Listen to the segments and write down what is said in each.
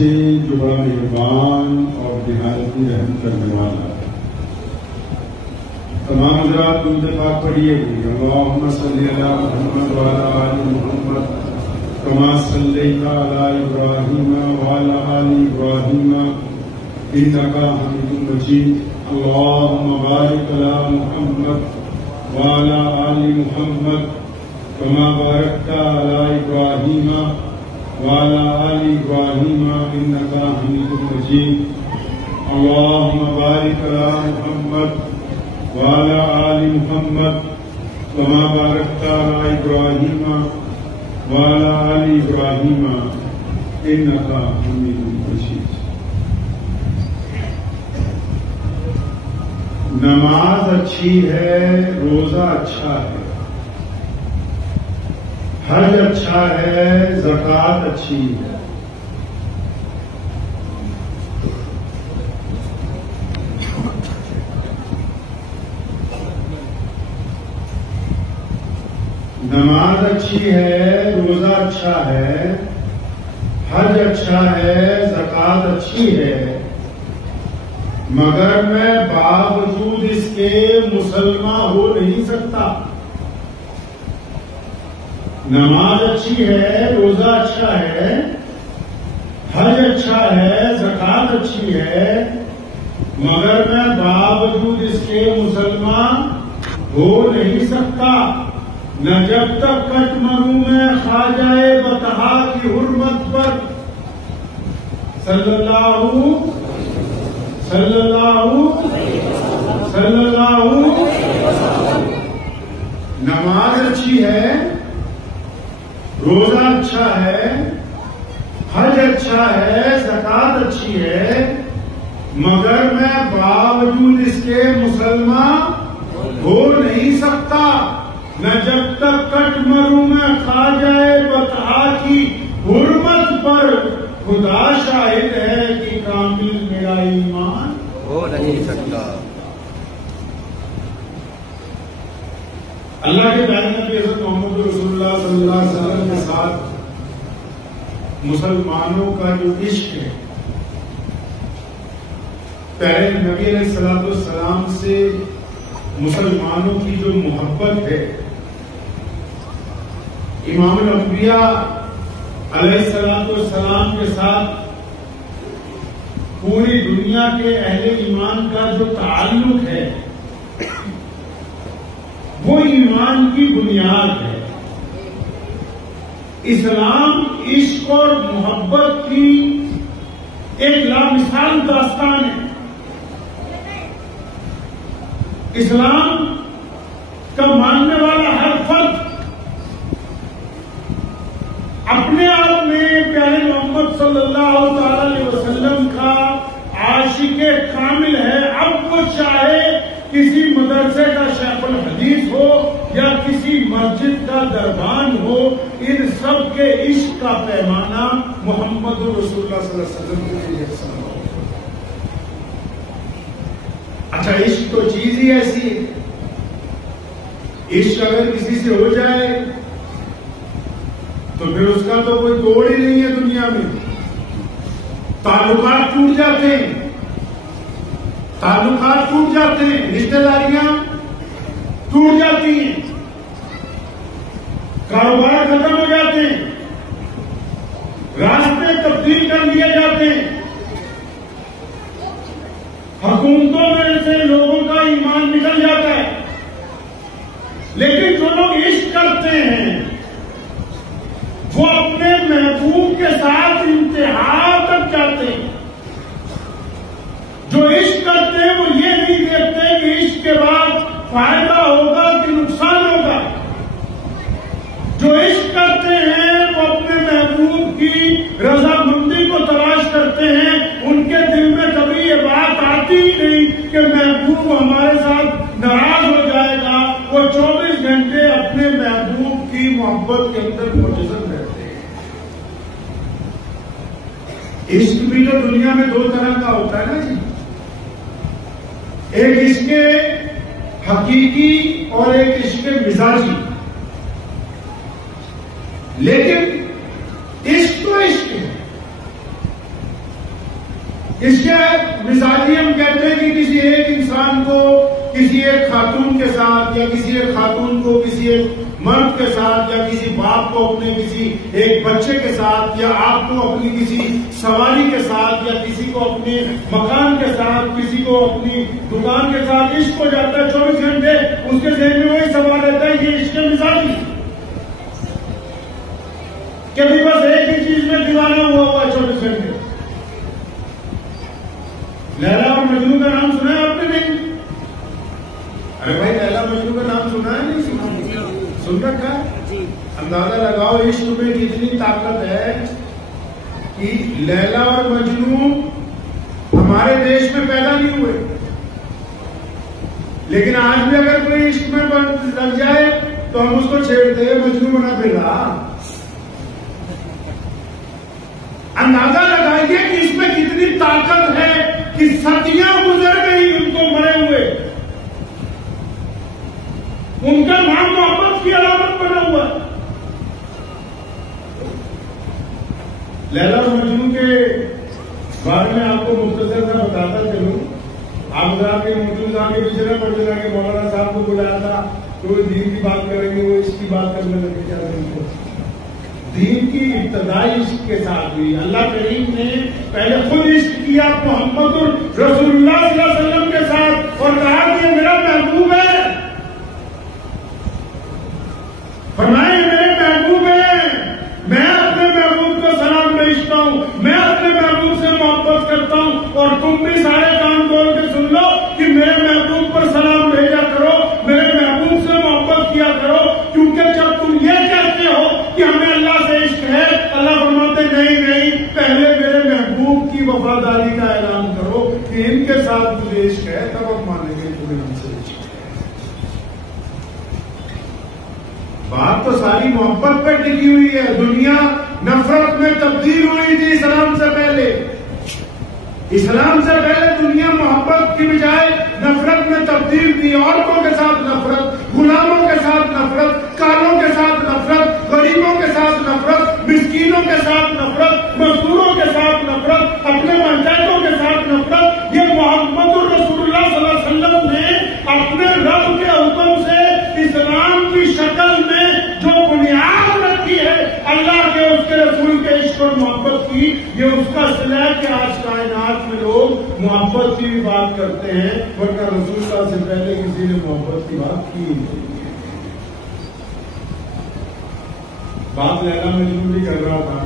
سے جو بڑا مہربان اور نہایت رحم کرنے والا ہے۔ تمام حضرات درود پاک پڑھیے گی۔ اللہم صلی علی محمد وعلی آل محمد کما صلیت علی ابراہیم وعلی آل ابراہیم انک حمید مجید۔ اللہم بارک علی محمد وعلی آل محمد کما بارکت علی ابراہیم وعلی آل ابراہیم انک حمید مجید۔ اللہم بارک علی محمد وعلى آل محمد كما باركت على إبراهيم وعلى آل إبراهيم إنك حميد مجيد۔ نماز اچھی ہے، روزہ اچھا ہے، حج اچھا ہے، زکوٰۃ اچھی ہے۔ نماز اچھی ہے، روزہ اچھا ہے، حج اچھا ہے، زکوٰۃ اچھی ہے، مگر میں باوجود اس کے مسلمان ہو نہیں سکتا۔ نماز اچھی ہے، روزہ اچھا ہے، حج اچھا ہے، زکوٰۃ اچھی ہے، مگر میں باوجود اس کے مسلمان ہو نہیں سکتا۔ نہ جب تک کٹ مروں میں خواجہ بطحا کی حرمت پر صلی اللہ نماز اچھی ہے، روزہ اچھا ہے، حج اچھا ہے، زکوٰۃ اچھی ہے، مگر میں باوجود اس کے مسلمان ہو نہیں سکتا۔ نہ جب تک کٹ مروں میں خواجہ بطحا کی حرمت پر، خدا شاہد ہے کہ کامل میرا ایمان ہو نہیں سکتا۔ اللہ کے پیارے نبی حضرت محمد رسول اللہ صلی اللہ علیہ وسلم کے ساتھ مسلمانوں کا جو عشق ہے، پیارے نبی علیہ الصلوۃ والسلام سے مسلمانوں کی جو محبت ہے، امام الانبیاء علیہ الصلوۃ والسلام کے ساتھ پوری دنیا کے اہل ایمان کا جو تعلق ہے، وہ ایمان کی بنیاد ہے۔ اسلام عشق اور محبت کی ایک لامثال داستان ہے۔ اسلام کا ماننے والا ہر فرد اپنے آپ میں پیارے محمد صلی اللہ تعالی علیہ وسلم کا عاشق کامل ہے۔ اب وہ چاہے کسی مدرسے کا شیخ الحدیث ہو یا کسی مسجد کا دربان ہو، ان سب کے عشق کا پیمانہ محمد رسول اللہ صلی اللہ علیہ وسلم کے لیے ہو۔ اچھا، عشق تو چیز ہی ایسی ہے، عشق اگر کسی سے ہو جائے تو پھر اس کا تو کوئی توڑ ہی نہیں ہے دنیا میں۔ تعلقات ٹوٹ جاتے ہیں، رشتہ داریاں ٹوٹ جاتی ہیں، کاروبار ختم ہو جاتے ہیں، راستے تبدیل کر لیے جاتے ہیں، حکومتوں میں سے لوگوں کا ایمان نکل جاتا ہے۔ لیکن جو لوگ عشق کرتے ہیں وہ اپنے محبوب کے ساتھ انتہا تک جاتے ہیں۔ جو عشق کرتے ہیں وہ یہ نہیں دیکھتے کہ عشق کے بعد فائدہ ہوگا کہ نقصان ہوگا۔ جو عشق کرتے ہیں وہ اپنے محبوب کی رضامندی کو تلاش کرتے ہیں۔ ان کے دل میں کبھی یہ بات آتی ہی نہیں کہ محبوب ہمارے ساتھ ناراض ہو جائے گا۔ وہ 24 گھنٹے اپنے محبوب کی محبت کے اندر مجزم رہتے ہیں۔ عشق بھی تو دنیا میں دو طرح کا ہوتا ہے نا جی، ایک عشق حقیقی اور ایک عشق مزاجی۔ لیکن عشق تو عشق ہے، اس کے مثالی ہم کہتے ہیں کہ کسی ایک انسان کو کسی ایک خاتون کے ساتھ، یا کسی ایک خاتون کو کسی ایک مرد کے ساتھ، یا کسی باپ کو اپنے کسی ایک بچے کے ساتھ، یا آپ کو اپنی کسی سواری کے ساتھ، یا کسی کو اپنے مکان کے ساتھ، کسی کو اپنی دکان کے ساتھ عشق ہو جاتا ہے 24 گھنٹے اس کے ذہن میں وہی سوال رہتا ہے، یہ عشق مثالی کہ بھی بس ایک ہی چیز میں دیوانہ ہوا 24 گھنٹے۔ لیلا اور مجنو کا نام سنا ہے آپ نے؟ نہیں؟ ارے بھائی لیلا مجنو کا نام سنا ہے؟ نہیں سن رکھا ہے؟ اندازہ لگاؤ عشق میں کتنی طاقت ہے کہ لیلا اور مجنو ہمارے دیش میں پیدا نہیں ہوئے، لیکن آج بھی اگر کوئی عشق میں لگ جائے تو ہم اس کو چھیڑتے ہیں، مجنو بنا پھر رہا۔ اندازہ لگائیے کہ اس میں کتنی طاقت ہے کہ صدیاں گزر گئی ان کو مرے ہوئے، ان کا نام محبت کی علامت بنا ہوا۔ لیلا اور مجنو کے بارے میں آپ کو مختصر سا بتاتا چلوں۔ آپ ذرا کے موجودہ کے پیچھے نہ پڑ جانا کہ مولانا صاحب کو بلایا تھا تو وہ دین کی بات کریں گے، وہ اس کی بات کرنے لگے کیا کریں گے۔ دین کی ابتدائی عشق کے ساتھ بھی اللہ کریم نے پہلے خود عشق کیا محمد رسول اللہ صلی اللہ علیہ وسلم کے ساتھ اور کہا کہ یہ میرا محبوب ہے، فرمائے میرے محبوب ہے، میں اپنے محبوب کو سلام بھیجتا ہوں، میں اپنے محبوب سے محبت کرتا ہوں، اور تم بھی سارے کام کھول کے سن لو کہ میرے محبوب پر سلام بھیجا کرو، میرے محبوب سے محبت کیا کرو، کیونکہ جب تم یہ کہتے ہو کہ ہمیں اللہ سے عشق ہے، اللہ فرماتے نہیں، پہلے میرے محبوب کی وفاداری کا اعلان کرو کہ ان کے ساتھ مجھے عشق ہے، تب ہم مانیں گے تمہیں ہم سے عشق ہے۔ بات تو ساری محبت پہ ٹکی ہوئی ہے۔ دنیا نفرت میں تبدیل ہوئی تھی اسلام سے پہلے۔ اسلام سے پہلے دنیا محبت کی بجائے نفرت میں تبدیل تھی۔ عورتوں کے ساتھ نفرت، غلاموں کے ساتھ نفرت، کالوں کے ساتھ نفرت، غریبوں کے ساتھ نفرت، مسکینوں کے ساتھ نفرت، مزدوروں کے ساتھ نفرت، اپنے مالداروں کے ساتھ نفرت۔ یہ محمد رسول اللہ صلی اللہ علیہ وسلم نے اپنے رب کے حکم سے اسلام کی شکل میں جو بنیاد رکھی ہے اللہ کے اس کے رسول کے عشق اور محبت کی، یہ اس کا صلہ ہے کہ آج کائنات میں لوگ محبت کی بھی بات کرتے ہیں، ورنہ رسول اللہ سے پہلے کسی نے محبت کی بات کی نہیں۔ بات لیلا مجنو بھی کر رہا تھا،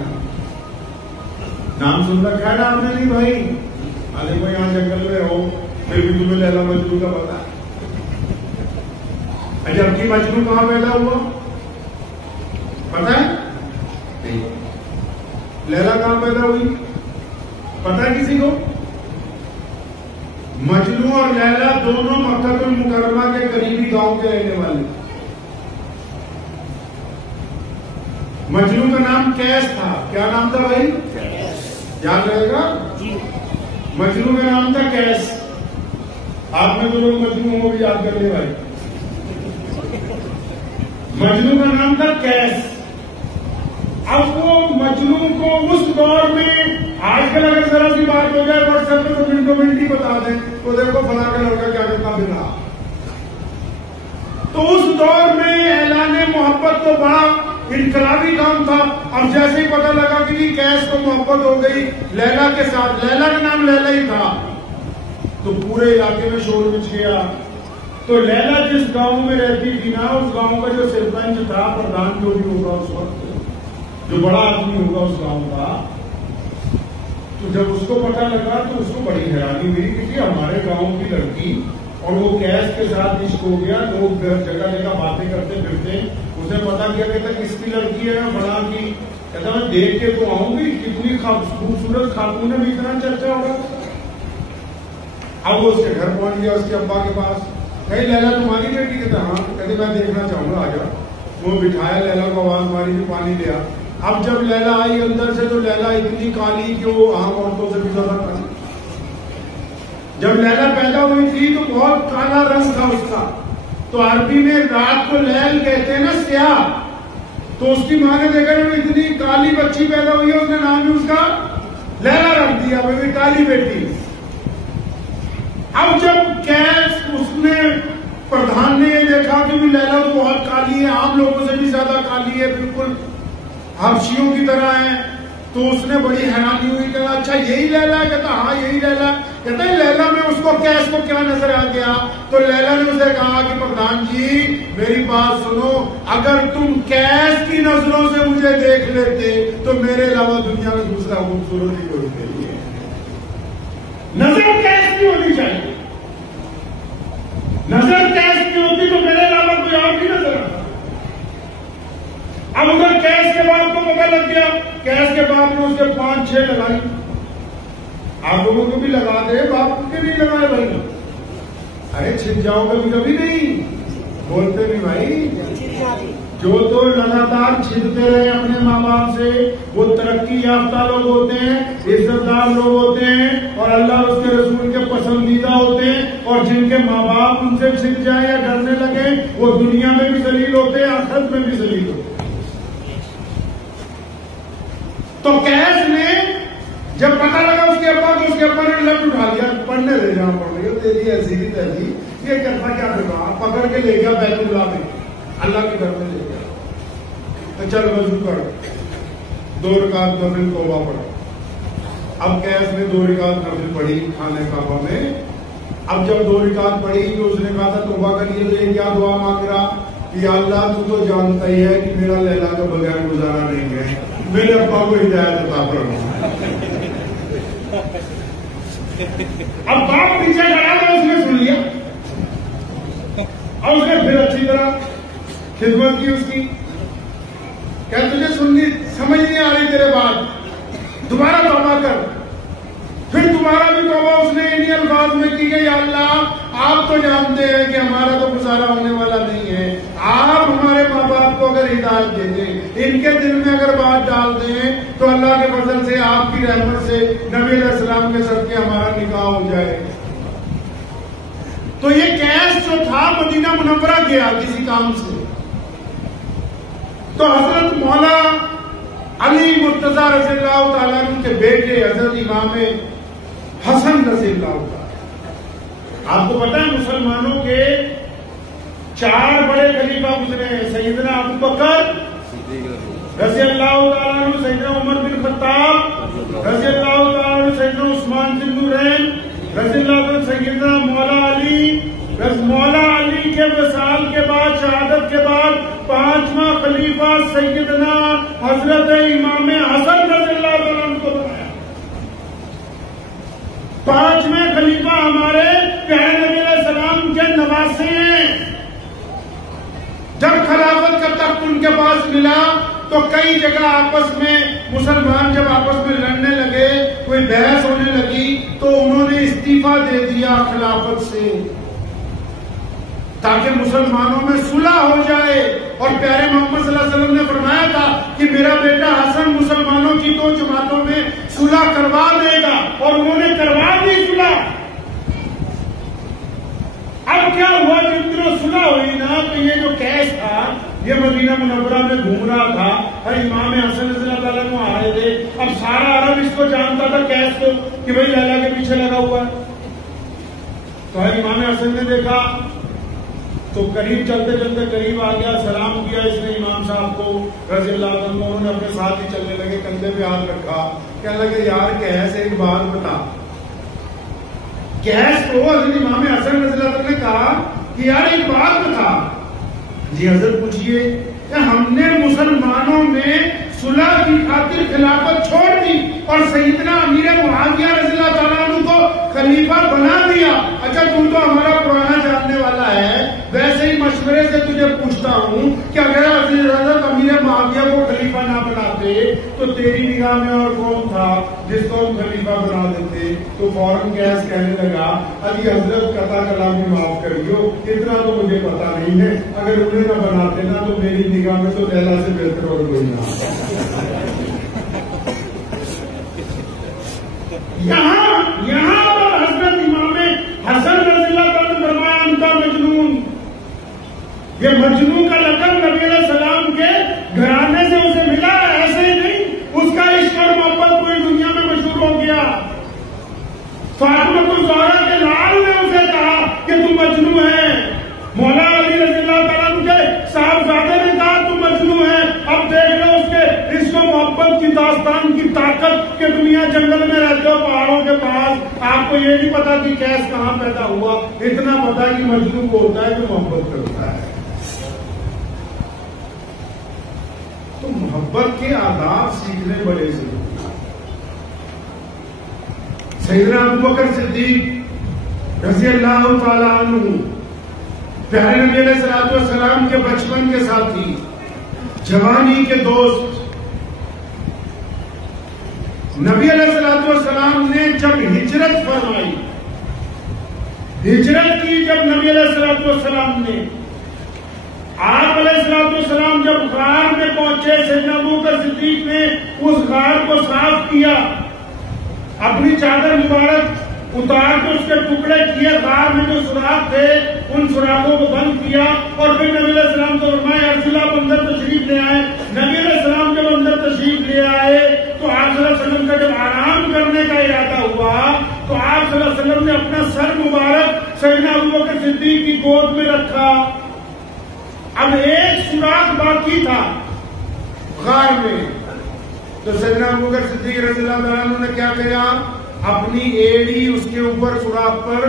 نام سن رکھا ہے نا آپ نے؟ نہیں بھائی، آج کوئی یہاں جنگل میں ہو پھر بھی تمہیں لیلا مجنو کا پتا ہے؟ جب کی مجنو کہاں پیدا ہوا پتا ہے؟ نہیں۔ لیلا کہاں پیدا ہوئی پتا ہے کسی کو؟ مجنو اور لیلا دونوں مکہ المکرمہ کے قریبی گاؤں کے رہنے والے۔ مجنو کا نام کیس تھا۔ کیا نام تھا بھائی؟ یاد رہے گا؟ مجنو کا نام تھا کیس۔ آپ میں جو لوگ مجنو ہو بھی یاد کر لے بھائی۔ مجنو کا نام تھا کیس۔ اب وہ مجنو کو اس دور میں، آج کل اگر ذرا سی بات ہو جائے واٹس ایپ پہ تو منٹوں منٹ ہی بتا دیں تو دیکھو فلاں کا لڑکا کیا کرتا پھر رہا۔ تو اس دور میں اعلان محبت تو بڑا انقلابی کام تھا۔ اب جیسے ہی پتہ لگا کہ کیس کو محبت ہو گئی لیلا کے ساتھ، لیلا کا نام لیلا ہی تھا، تو پورے علاقے میں شور مچ گیا۔ تو لیلا جس گاؤں میں رہتی تھی نا، اس گاؤں کا جو سرپنچ تھا، پردھان جو بھی ہوگا اس وقت، جو بڑا آدمی ہوگا اس گاؤں کا، تو جب اس کو پتہ لگا تو اس کو بڑی حیرانی ہوئی کہ ہمارے گاؤں کی لڑکی اور وہ کیس کے ساتھ عشق ہو گیا۔ لوگ جگہ جگہ باتیں کرتے پھرتے، اسے پتا کیا کہتا کس کی لڑکی ہے بڑا کی، کہتا میں دیکھ کے تو آؤں گی، کتنی خوبصورت خاتون ہے، اتنا چرچا ہوگا۔ اب وہ اس کے گھر پہنچ گیا، اس کے ابا کے پاس، کہیں لیلا تمہاری بیٹی؟ کہتا ہاں۔ کہتے میں دیکھنا چاہوں گا، آ جا۔ وہ بٹھایا، لیلا کو آواز ماری تو پانی لیا۔ اب جب لیلا آئی اندر سے تو لیلا اتنی کالی کہ وہ عام عورتوں سے بھی زیادہ کالی۔ جب لیلا پیدا ہوئی تھی تو بہت کالا رنگ تھا اس کا، تو عربی میں رات کو لیل کہتے ہیں نا، سیاہ۔ تو اس کی ماں نے دیکھا جب اتنی کالی بچی پیدا ہوئی ہے، اس نے نام بھی اس کا لیلا رکھ دیا۔ دیا بھی کالی بیٹی. اب جب کیس اس نے پردھان نے یہ دیکھا کہ لیلا تو بہت کالی ہے, عام لوگوں سے بھی زیادہ کالی ہے, بالکل حبشیوں کی طرح ہے, تو اس نے بڑی حیرانی ہوئی. کہا اچھا یہی لیلا ہے؟ کہتا ہاں یہی لیلا. کہتا ہے لیلا میں اس کو کیس کو کیا نظر آ گیا؟ تو لیلا نے اسے کہا کہ پردھان جی میری بات سنو, اگر تم کیس کی نظروں سے مجھے دیکھ لیتے تو میرے علاوہ دنیا میں دوسرا خوبصورت ہی کوئی نہیں ہے. نظر کیس کی ہونی چاہیے, نظر کیس کی ہوتی تو میرے علاوہ کوئی اور بھی نظر آتا. اب ادھر کیس کے باپ کو پتہ لگ گیا, کیس کے باپ نے اس کے 5-6 لگائی. آپ لوگوں کو بھی لگا دے, باپ کے نہیں لگائے بھائی. ارے چھپ جاؤ کبھی کبھی نہیں بولتے نہیں بھائی. جو تو لگاتار چھپتے رہے اپنے ماں باپ سے وہ ترقی یافتہ لوگ ہوتے ہیں, عزت دار لوگ ہوتے ہیں, اور اللہ اور اس کے رسول کے پسندیدہ ہوتے ہیں. اور جن کے ماں باپ ان سے چھپ جائیں یا ڈرنے لگے وہ دنیا میں بھی ذلیل ہوتے ہیں, آخرت میں بھی ذلیل ہوتے ہیں. تو کیس نے جب پتہ لگا اس کے ابا تو اس کے ابا نے لفٹ اٹھا لیا, پڑھنے لے جانا پڑ رہی ہے تیری ایسی ہی تیزی, یہ کرتا کیا کرتا, پکڑ کے لے گیا بیت اللہ میں, اللہ کے گھر میں لے گیا. چل وضو کر, 2 رکعت نفل توبہ پڑھا. اب کیس نے 2 رکعت نفل پڑھی خانہ کعبہ میں. اب جب 2 رکعت پڑھی تو اس نے کہا تھا توبہ کریے, تو یہ کیا دعا مانگ رہا, یا اللہ تو جانتا ہی ہے کہ میرا لیلا کا بغیر گزارا نہیں ہے, میرے ابا کو ہدایت عطا فرما. اب باپ پیچھے کھڑا تھا, اس نے سن لیا اور اس نے پھر اچھی طرح خدمت کی اس کی. کہ تجھے سننی سمجھ نہیں آ رہی تیرے بات, دوبارہ توبہ کر. پھر دوبارہ بھی توبہ اس نے انہی الفاظ میں کی کہ یا اللہ آپ تو جانتے ہیں کہ ہمارا تو گزارا ہونے والا نہیں ہے, آپ ہمارے ماں باپ کو اگر ہدایت دے دیں, ان کے دل میں اگر بات ڈال دیں تو اللہ کے فضل سے آپ کی رحمت سے نبی علیہ السلام کے صدقے ہمارا نکاح ہو جائے. تو یہ کیس جو تھا مدینہ منورہ گیا کسی کام سے, تو حضرت مولا علی مرتضیٰ رضی اللہ تعالیٰ عنہ کے بیٹے حضرت امام حسن رضی اللہ تعالیٰ, آپ کو پتا ہے مسلمانوں کے 4 بڑے خلیفہ گزرے ہیں, سیدنا ابو بکر رضی اللہ تعالیٰ عنہ, سیدنا عمر بن خطاب رضی اللہ تعالیٰ عنہ, سیدنا عثمان ذی النورین رضی اللہ عنہ, سیدنا مولا علی. مولا علی کے وصال کے بعد, شہادت کے بعد 5واں خلیفہ سیدنا حضرت امام حسن رضی اللہ عنہ کو بنایا. 5ویں خلیفہ ہمارے پیارے نبی علیہ السلام کے نواسے ہیں. جب خلافت کا تخت ان کے پاس ملا تو کئی جگہ آپس میں مسلمان جب آپس میں لڑنے لگے, کوئی بحث ہونے لگی, تو انہوں نے استعفیٰ دے دیا خلافت سے تاکہ مسلمانوں میں صلح ہو جائے. اور پیارے محمد صلی اللہ علیہ وسلم نے فرمایا تھا کہ میرا بیٹا حسن مسلمانوں کی 2 جماعتوں میں صلح کروا دے گا, اور انہوں نے کروا دی صلح. اب کیا ہوا, جن دنوں صلح ہوئی نا, تو یہ جو کیس تھا یہ مدینہ منورہ میں گھوم رہا تھا, اور امام حسن رضی اللہ تعالیٰ کو آ رہے تھے. اب سارا عرب اس کو جانتا تھا کیس کو کہ بھائی لیلا کے پیچھے لگا ہوا ہے. تو امام حسن نے دیکھا تو قریب چلتے چلتے قریب آ گیا, سلام کیا اس نے امام صاحب کو رضی اللہ عنہ, انہوں نے اپنے ساتھ ہی چلنے لگے, کندھے پہ ہاتھ رکھا, کہنے لگے یار کیس ایک بات بتا. کیس کو حضرت امام حسن رضی اللہ عنہ نے کہا کہ یار ایک بات بتا. جی حضرت پوچھئے. کہ ہم نے مسلمانوں میں صلح کی خاطر خلافت چھوڑ دی اور سیدنا امیر معاویہ رضی اللہ تعالیٰ عنہ کو خلیفہ بنا دیا. اچھا تم تو ہمارا پرانا جاننے والا ہے, ویسے ہی مشورے سے تجھے پوچھتا ہوں کہ اگر حضرت امیر معاویہ کو خلیفہ نہ بناتے تو تیری نگاہ میں اور کون تھا جس کو ہم خلیفہ بنا دیتے؟ تو فوراً کیس کہنے لگا علی حضرت قطع کلامی معاف کریو, اتنا تو مجھے پتا نہیں ہے, اگر انہیں نہ بناتے نا تو میری نگاہ میں تو لیلا سے بہتر اور کوئی نہ. یہاں پر حضرت امام حسن رضی اللہ عنہ نے فرمایا انتا مجنون. یہ مجنون کا لقب نبی علیہ السلام کے گھرانے سے اسے ملا, ایسے ہی نہیں, اس کا عشق اور محبت پوری دنیا میں مشہور ہو گیا. فاطمہ الزہرا کے لال نے اسے کہا کہ تم مجنون ہے. مولا علی رضی اللہ تعالیٰ عنہ کے صاحبزادے نے کہا تم مجنون ہے. اب دیکھ لو اس کے عشق و محبت کی داستان کی طاقت کہ دنیا جنگل میں رہتے ہو پہاڑوں کے پاس, آپ کو یہ نہیں پتا کہ کیس کہاں پیدا ہوا, اتنا پتا کہ مجنون کو ہوتا ہے جو محبت کرتا ہے. تو محبت کے آداب سیکھنے بڑے ضروری. سیدنا ابوبکر صدیق رضی اللہ تعالیٰ عنہ پیارے نبی علیہ الصلوۃ والسلام کے بچپن کے ساتھی, جوانی کے دوست. نبی علیہ الصلوۃ والسلام نے جب ہجرت فرمائی, ہجرت کی جب نبی علیہ الصلوۃ والسلام نے, آپ علیہ الصلوۃ والسلام جب غار میں پہنچے, سیدنا ابوبکر صدیق نے اس غار کو صاف کیا, اپنی چادر مبارک اتار کے اس کے ٹکڑے کیے, غار میں جو سوراخ تھے ان سوراخوں کو بند کیا, اور پھر نبی علیہ السلام کو فرمایا یا رسول اللہ اندر تشریف لے آئے. نبی علیہ السلام جب اندر تشریف لے آئے تو آپ صلی اللہ علیہ وسلم کا جب آرام کرنے کا ارادہ ہوا تو آپ صلی اللہ علیہ وسلم نے اپنا سر مبارک سیدنا ابوبکر صدیق کی گود میں رکھا. اب ایک سوراخ باقی تھا غار میں, تو سیدنا ابوبکر صدیق رضی اللہ تعالیٰ عنہ نے کیا کیا, اپنی ایڑی اس کے اوپر سوراخ پر.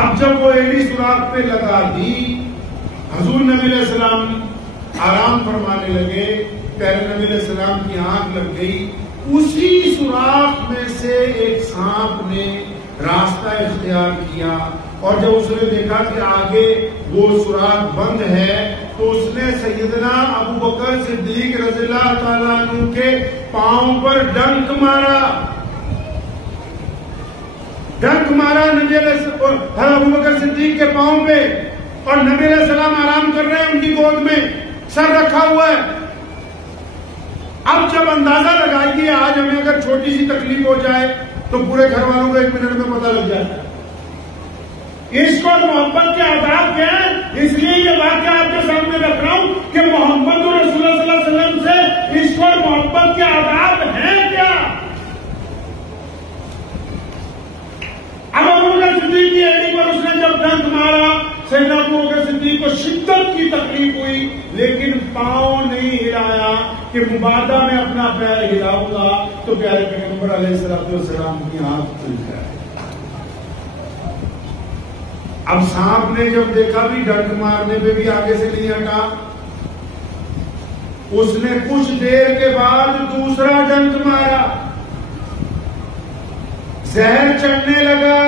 اب جب وہ ایڑی سوراخ پہ لگا دی, حضور نبی علیہ السلام آرام فرمانے لگے, پیارے نبی علیہ السلام کی آنکھ لگ گئی. اسی سوراخ میں سے ایک سانپ نے راستہ اختیار کیا, اور جب اس نے دیکھا کہ آگے وہ سوراخ بند ہے تو اس نے سیدنا ابوبکر صدیق رضی اللہ تعالیٰ عنہ کے پاؤں پر ڈنک مارا. ڈنک مارا نبی علیہ ابوبکر صدیق کے پاؤں پہ, اور نبی علیہ السلام آرام کر رہے ہیں, ان کی گود میں سر رکھا ہوا ہے. اب جب اندازہ لگائیے آج ہمیں اگر چھوٹی سی تکلیف ہو جائے تو پورے گھر والوں کو 1 منٹ میں پتہ لگ جاتا ہے. عشق اور محبت کے آداب کیا ہیں, اس لیے یہ واقعہ آپ کے سامنے رکھ رہا ہوں کہ محمد رسول اللہ صلی اللہ علیہ وسلم سے عشق اور محبت کے آداب ہیں کیا. اب ابوبکر صدیق کی ایڑی پر اس نے جب ڈنک مارا, سیدنا ابوبکر صدیق کو شدت کی تکلیف ہوئی, لیکن پاؤں نہیں ہلایا کہ مبادہ میں اپنا پیر ہلاؤں گا تو پیارے پیغمبر علیہ الصلوۃ والسلام کی آنکھ کھل جائے. اب سانپ نے جب دیکھا بھی ڈنک مارنے پہ بھی آگے سے نہیں ہٹا, اس نے کچھ دیر کے بعد دوسرا ڈنک مارا, زہر چڑھنے لگا,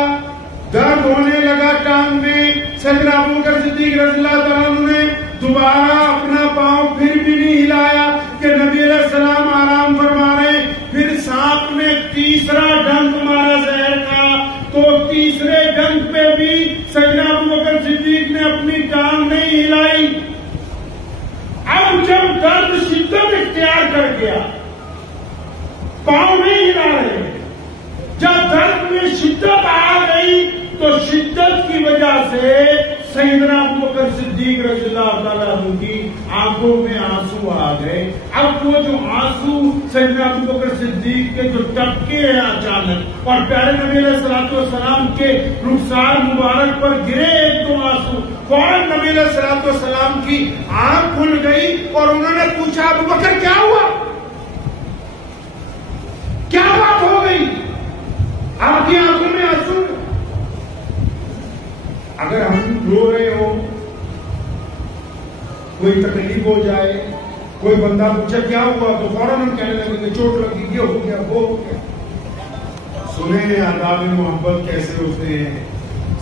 درد ہونے لگا ٹانگ میں. سیدنا ابوبکر صدیق رضی اللہ تعالیٰ عنہ نے دوبارہ اپنا پاؤں پھر بھی نہیں ہلایا کہ نبی علیہ السلام آرام فرما رہے. پھر سانپ نے تیسرا ڈنک مارا زہر کا, تو تیسرے ڈنک پہ بھی سیدنا ابوبکر صدیق نے اپنی ٹانگ نہیں ہلائی. اب جب درد شدت اختیار کر گیا, پاؤں نہیں ہلا رہے, جب درد میں شدت آ گئی تو شدت کی وجہ سے سیدنا ابوبکر صدیق رضی اللہ تعالیٰ عنہ کی آنکھوں میں آنسو آ گئے. اب وہ جو آنسو سیدنا ابوبکر صدیق کے جو ٹپکے ہیں اچانک, اور پیارے نبی علیہ الصلوۃ والسلام کے رخسار مبارک پر گرے ایک دو آنسو, فوراً نبی علیہ الصلوۃ والسلام کی آنکھ کھل گئی اور انہوں نے پوچھا ابوبکر کیا ہوا, کیا بات ہو گئی, آپ کی آنکھوں میں آنسو. اگر ہم رو رہے ہو, کوئی تکلیف ہو جائے, کوئی بندہ پوچھے کیا ہوا تو فوراً ہم کہنے لگیں کہ چوٹ لگی, یہ ہو گیا, وہ ہو گیا. سنیں آداب محبت کیسے ہوتے ہیں.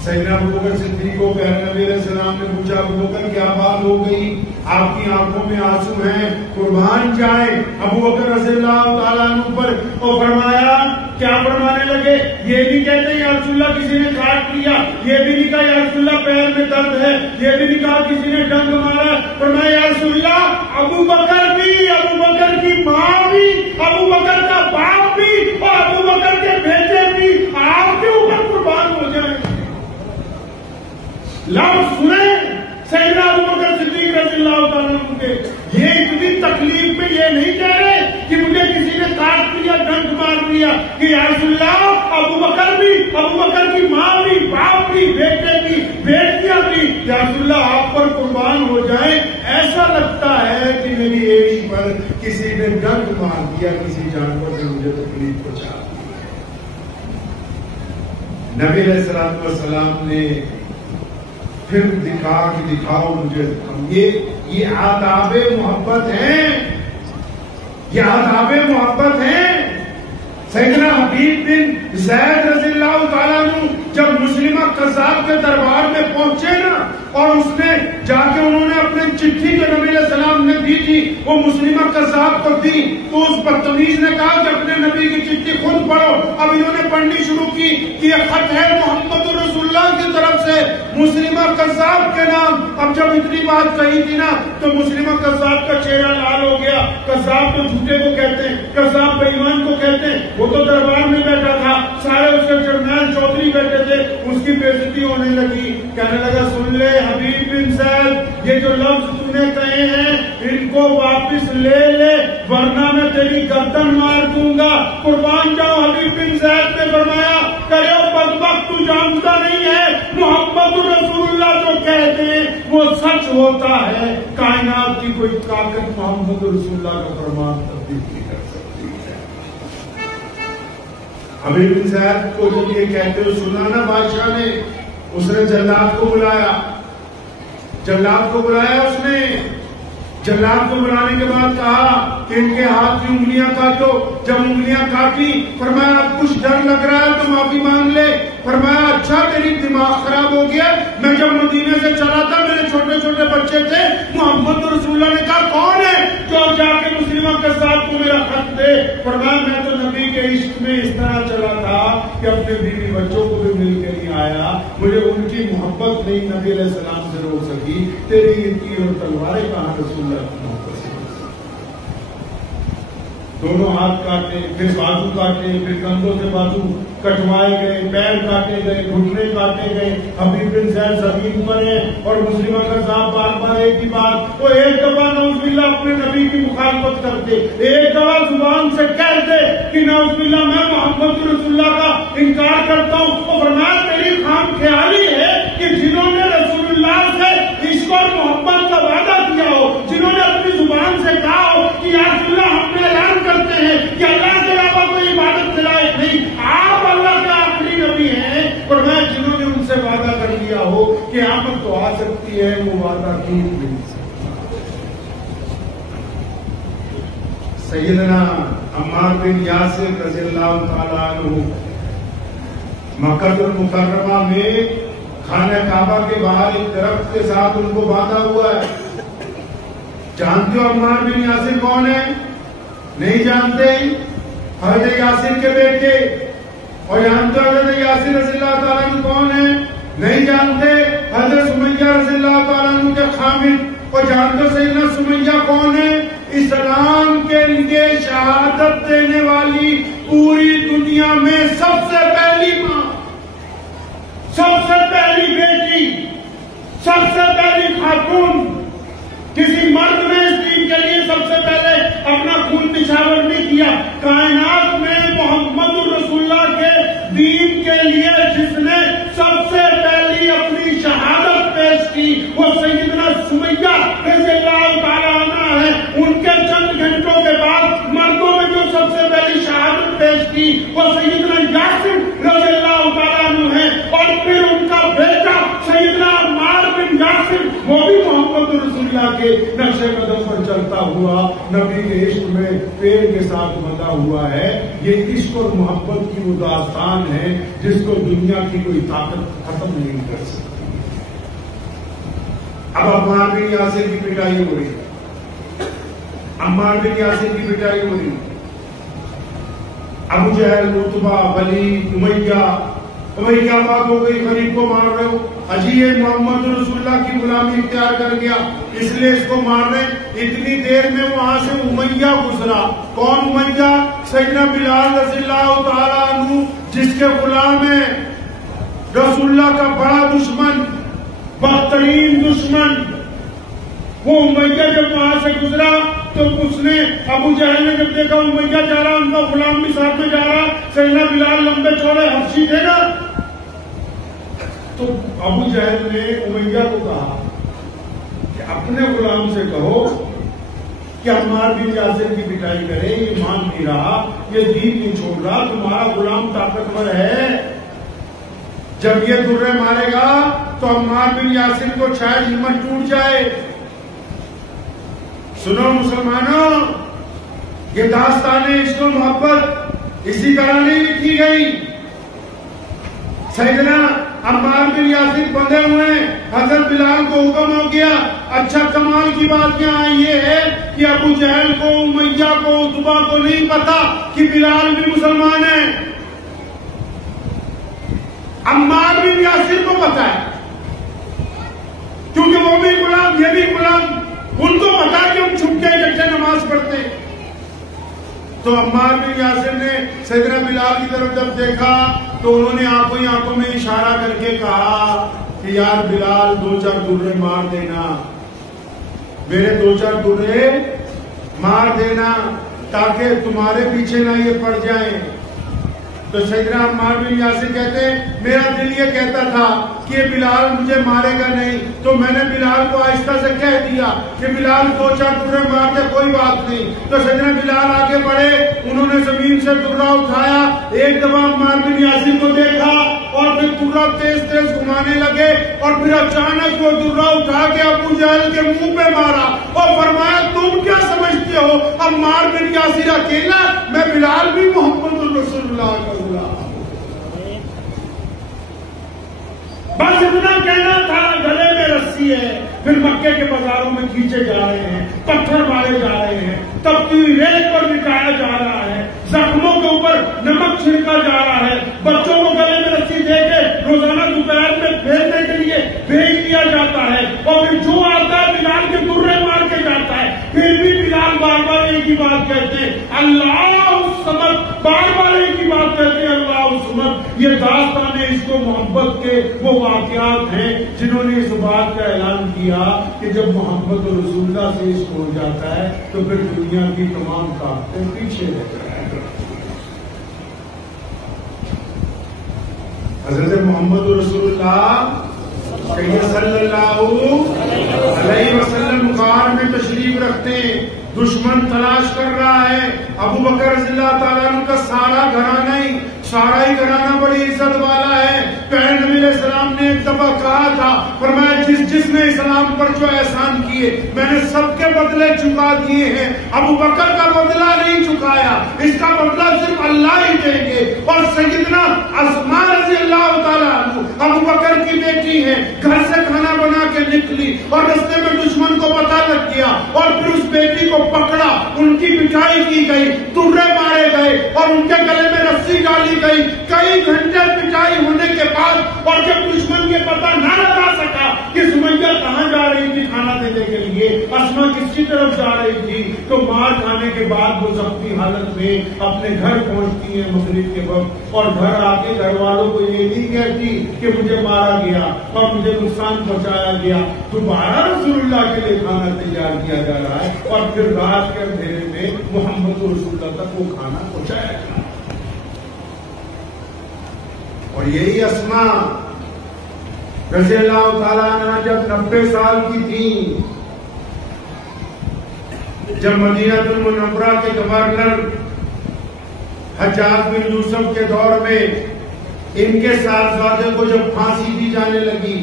سیدنا ابوبکر صدیق کو پیارے نبی علیہ السلام نے پوچھا ابوبکر کیا بات ہو گئی, آپ کی آنکھوں میں آنسو ہیں, قربان جائیں. ابوبکر رضی اللہ تعالیٰ عنہ پر اور فرمایا, کیا فرمانے لگے, یہ بھی کہتے ہیں یا رسول اللہ کسی نے کاٹ لیا, یہ بھی نہیں کہا یا رسول اللہ پیر میں درد ہے, یہ بھی نہیں کہا کسی نے ڈنک مارا. فرمایا یا رسول اللہ ابوبکر بھی, ابوبکر کی ماں بھی, ابوبکر کا باپ بھی, اور ابوبکر کے بیٹے بھی آپ کے اوپر قربان ہو جائیں. لفظ سنیں سیدنا ابوبکر صدیق رضی اللہ تعالیٰ عنہ کے, یہ اتنی تکلیف میں یہ نہیں کہہ رہے کہ مجھے کسی نے کاٹ لیا, ڈنک مار لیا, قربان ہو جائیں، ایسا لگتا ہے کہ میری ایش پر کسی نے ڈنک مار دیا، کسی جانور نے مجھے تکلیف پہنچا دی۔ نبی علیہ الصلوۃ والسلام نے پھر دکھاؤ مجھے، یہ آداب محبت ہیں، یہ آداب محبت ہیں۔ سیدنا حبیب بن زید رضی اللہ تعالیٰ عنہ جب مسلمہ قذاب کے دربار میں پہنچے نا، اور اس نے جا کے انہوں نے اپنے چٹھی جو نبی علیہ السلام نے دی تھی وہ مسلمہ قذاب کو دی، تو اس بدتمیز نے کہا کہ اپنے نبی کی چٹھی خود پڑھو۔ اب انہوں نے پڑھنی شروع کی کہ یہ خط ہے محمد رسول اللہ کی طرف سے مسلمہ قذاب کے نام۔ اب جب اتنی بات کہی تھی نا تو مسلمہ قذاب کا چہرہ لال ہو گیا۔ قذاب تو جھوٹے کو کہتے ہیں، قذاب بے ایمان کو کہتے ہیں۔ وہ تو دربار میں بیٹھا تھا، سارے اس کے درمیان چودھری بیٹھے تھے، اس کی بے عزتی ہونے لگی۔ کہنے لگا سن لے حبیب بن زید، یہ جو لفظ تو نے کہے ہیں ان کو واپس لے لے ورنہ میں تیری گردن مار دوں گا، قربان جاؤ۔ حبیب بن زید نے فرمایا کرو بدبخت، تو جانتا نہیں ہے محمد رسول اللہ جو کہتے ہیں وہ سچ ہوتا ہے، کائنات کی کوئی طاقت محمد رسول اللہ کا فرمان تبدیل نہیں کر سکتی ہے۔ حبیب بن زید کو جب یہ کہتے ہو سنا نا بادشاہ نے، اس نے جلاد کو بلایا، جلاد کو بلایا، اس نے جلاد کو بلانے کے بعد کہا کہ ان کے ہاتھ کی انگلیاں کاٹو۔ جب انگلیاں کاٹی فرمایا اب کچھ ڈر لگ رہا ہے تو معافی مانگ لے۔ فرمایا اچھا تیری دماغ خراب ہو گیا، میں جب مدینے سے چلا تھا میرے چھوٹے چھوٹے بچے تھے، محمد رسول اللہ نے کہا کون ہے جو جا کے مسلمہ کے ساتھ کو میرا خط دے۔ فرمایا میں تو نبی کے عشق میں اس طرح چلا تھا کہ اپنے بیوی بچوں کو بھی مل کے نہیں آیا، مجھے ان کی محبت نہیں نبی علیہ السلام سے روک سکی۔ تیری تیر اور تلواریں کہاں رسول اللہ کی محبت سے؟ دونوں ہاتھ کاٹے، پھر بازو کاٹے، پھر کندھوں سے بازو کٹوائے گئے، پیر کاٹے گئے، گھٹنے کاٹے گئے۔ حبیب بن زید زمین پر ہے اور مسلمہ قذاب بار بار ایک ہی بات، وہ ایک دفعہ نعوذ باللہ اپنے نبی کی مخالفت کر دے، ایک دفعہ زبان سے کہہ دے کہ نعوذ باللہ میں محمد رسول اللہ کا انکار کرتا ہوں۔ اور فرمایا تیری خام خیالی ہے کہ جنہوں نے رسول اللہ سے عشق اور محبت کا وعدہ کیا ہو، جنہوں نے اپنی زبان سے کہا ہو کہ یا رسول اللہ ہم نے اعلان کرتے ہیں کہ اللہ کے علاوہ کوئی عبادت کے لائق نہیں، آپ اللہ کے آخری نبی ہیں، اور میں جنہوں نے ان سے وعدہ کر لیا ہو کہ قیامت تو آ سکتی ہے وہ وعدہ ٹوٹ نہیں سکتا۔ سیدنا عمار بن یاسر رضی اللہ تعالیٰ عنہ مکہ المکرمہ میں خانہ کعبہ کے باہر ایک درخت کے ساتھ ان کو باندھا ہوا ہے۔ جانتے ہو عمار بن یاسر کون ہے؟ نہیں جانتے؟ حضرت یاسر کے بیٹے۔ اور جانتے ہو حضرت یاسر رضی اللہ تعالیٰ عنہ کون ہے؟ نہیں جانتے؟ حضرت سمیہ رضی اللہ تعالیٰ عنہ کے خامد۔ اور جانتے ہو سیدنا سمیہ کون ہے؟ اسلام کے لیے شہادت دینے والی پوری دنیا میں سب سے پہلی ماں، سب سے پہلی بیٹی، سب سے پہلی خاتون۔ کسی مرد نے اس دین کے لیے سب سے پہلے اپنا خون نچھاور نہیں کیا۔ کائنات میں محمد رسول اللہ کے دین کے لیے جس نے سب سے پہلی اپنی شہادت پیش کی وہ سیدنا سمیہ رضی اللہ تعالیٰ عنہ ہے۔ ان کے چند گھنٹوں کے بعد مردوں میں جو سب سے پہلی شہادت پیش کی وہ سیدنا یاسر رضی اللہ تعالیٰ عنہ ہے، اور پھر ان کا بیٹا سیدنا عمار بن یاسر وہ بھی محمد رسول اللہ کے نقش قدم پر چلتا ہوا نبی کے عشق میں پیر کے ساتھ بندھا ہوا ہے۔ یہ عشق اور محبت کی وہ داستان ہے جس کو دنیا کی کوئی طاقت ختم نہیں کر سکتی۔ اب عمار بن یاسر کی پٹائی ہو رہی ہے، عمار بن یاسر کی پٹائی ہو رہی ہے۔ ابو جہل، عتبہ، ولید، امیہ کیا بات ہو گئی؟ غریب کو مار رہے ہو؟ اجی یہ محمد رسول اللہ کی غلامی اختیار کر گیا اس لیے اس کو مار رہے۔ اتنی دیر میں وہاں سے امیہ گزرا۔ کون امیہ؟ سیدنا بلال رضی اللہ تعالیٰ عنہ جس کے غلام ہیں، رسول اللہ کا بڑا دشمن، بدترین دشمن۔ وہ امیہ جب وہاں سے گزرا تو اس نے ابو جہل نے جب دیکھا امیہ جا رہا، ان کا غلام بھی ساتھ میں جا رہا، سیدنا بلال لمبے چوڑے حبشی تھے نا، تو ابو جہل نے امیہ کو کہا اپنے غلام سے کہو کہ عمار بن یاسر کی پٹائی کرے، یہ مان نہیں رہا، یہ دین نہیں چھوڑ رہا، تمہارا غلام طاقتور ہے، جب یہ درے مارے گا تو عمار بن یاسر کو شاید ہمت ٹوٹ جائے۔ سنو مسلمانوں، یہ داستان عشق و محبت اسی طرح نہیں لکھی گئی۔ سیدنا عمار بن یاسر بندھے ہوئے ہیں، حضرت بلال کو حکم ہو گیا۔ اچھا کمال کی بات یہاں یہ ہے کہ ابو جہل کو، امیہ کو، عتبہ کو نہیں پتا کہ بلال بھی مسلمان ہے، عمار بن یاسر کو پتا ہے، کیونکہ وہ بھی غلام، یہ بھی غلام، ان کو پتا کہ ہم چھپ کے اکٹھے نماز پڑھتے۔ تو عمار بن یاسر نے سیدنا بلال کی طرف جب دیکھا تو انہوں نے آنکھوں میں اشارہ کر کے کہا کہ یار بلال 2-4 درے مار دینا، میرے 2-4 درے مار دینا تاکہ تمہارے پیچھے نہ یہ پڑ جائیں۔ تو سیدنا عمار بن یاسر کہتے ہیں میرا دل یہ کہتا تھا کہ بلال مجھے مارے گا نہیں، تو میں نے بلال کو آہستہ سے کہہ دیا کہ بلال 2-4 درے مار دے، کوئی بات نہیں۔ تو سیدنا بلال آگے بڑھے، انہوں نے زمین سے درہ اٹھایا، ایک دفعہ عمار بن یاسر کو دیکھا اور پھر درہ تیز تیز گھمانے لگے، اور پھر اچانک وہ درہ اٹھا کے ابو جہل کے منہ پہ مارا اور فرمایا تم کیا سمجھتے ہو عمار بن یاسر اکیلا، میں بلال بھی محمد رسول اللہ کا غلام۔ بس اتنا کہنا تھا، گلے میں رسی ہے، پھر مکے کے بازاروں میں کھینچے جا رہے ہیں، پتھر مارے جا رہے ہیں، تپتی ہوئی ریت پر بٹھایا جا رہا ہے، زخموں کے اوپر نمک چھڑکا جا رہا ہے، بچوں کو گلے میں رسی دے کے روزانہ دوپہر میں پھیرنے کے لیے بھیج دیا جاتا ہے، اور پھر جو آتا ہے بلال کے درے مار کے جاتا ہے۔ پھر بھی بلال بار بار ایک ہی بات کہتے ہیں اللہ الصمد، بار بار ایک ہی بات کہتے ہیں اللہ الصمد۔ یہ داستان عشق و محبت کے وہ واقعات ہیں جنہوں نے اس بات کا اعلان کیا کہ جب محمد رسول اللہ سے عشق ہو جاتا ہے تو پھر دنیا کی تمام طاقتیں پیچھے رہ جائیں۔ حضرت محمد رسول اللہ صلی اللہ علیہ وسلم غار میں تشریف رکھتے ہیں، دشمن تلاش کر رہا ہے، ابو بکر رضی اللہ تعالیٰ عنہ کا سارا گھرانہ ہی بڑی عزت والا ہے۔ پہلے نبی علیہ السلام نے ایک دفعہ کہا تھا، فرمایا جس نے اسلام پر جو احسان کیے میں نے سب کے بدلے چکا دیے ہیں، ابو بکر کا بدلہ نہیں چکایا، اس کا بدلہ صرف اللہ ہی دیں گے۔ اور سیدنا اسماء رضی اللہ تعالیٰ عنہ ابو بکر کی بیٹی ہے، گھر سے کھانا بنا کے نکلی اور رستے میں دشمن کو پتہ لگ گیا، اور پھر اس بیٹی کو پکڑا، ان کی پٹائی کی گئی، درے مارے گئے اور ان کے گلے میں رسی ڈالی گئی۔ کئی گھنٹے پٹائی ہونے کے بعد اور جب دشمن کے پتہ نہ لگا سکا کہ سمیہ کہاں جا رہی تھی کھانا دینے کے لیے، اسماء کس کی طرف جا رہی تھی، تو مار کھانے کے بعد وہ زخمی حالت میں اپنے گھر پہنچتی ہیں مغرب کے وقت، اور گھر آ کے گھر والوں کو یہ نہیں کہتی کہ مجھے مارا گیا اور مجھے نقصان پہنچایا گیا، دوبارہ رسول اللہ کے لیے کھانا تیار کیا جا رہا ہے، اور پھر رات کے اندھیرے میں محمد رسول اللہ تک وہ کھانا پہنچایا جا رہا ہے۔ اور یہی اسماء رضی اللہ تعالیٰ عنہ جب 90 سال کی تھی، جب مدینہ المنورہ کے گورنر حجاج بن یوسف کے دور میں ان کے صاحبزادے کو جب پھانسی دی جانے لگی،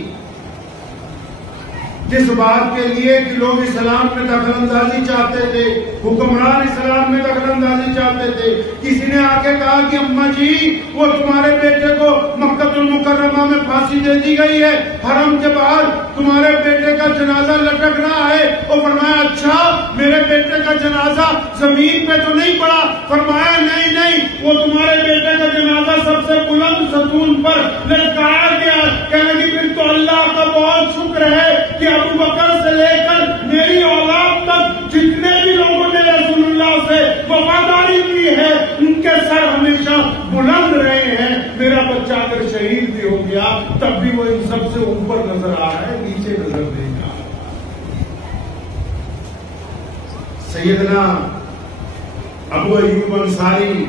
جس بات کے لیے کہ لوگ اسلام میں دخل اندازی چاہتے تھے، حکمران اسلام میں دخل اندازی چاہتے تھے، کسی نے آ کے کہا کہ اماں جی وہ تمہارے بیٹے کو مکہ المکرمہ میں پھانسی دے دی گئی ہے، حرم کے باہر تمہارے بیٹے کا جنازہ لٹک رہا ہے۔ اور فرمایا اچھا میرے بیٹے کا جنازہ زمین پہ تو نہیں پڑا؟ فرمایا نہیں، وہ تمہارے بیٹے کا جنازہ سب سے بلند ستون پر لٹکایا گیا۔ کہنے لگی پھر تو اللہ کا بہت شکر ہے کہ ابو بکر سے لے کر میری اولاد تک جتنے بھی لوگوں نے رسول اللہ سے وفاداری کی ہے ان کے سر ہمیشہ بلند رہے ہیں۔ میرا بچہ اگر شہید بھی ہو گیا تب بھی وہ ان سب سے اوپر نظر آ رہا ہے، نیچے نظر نہیں آ رہا۔ سیدنا ابو ایوب انصاری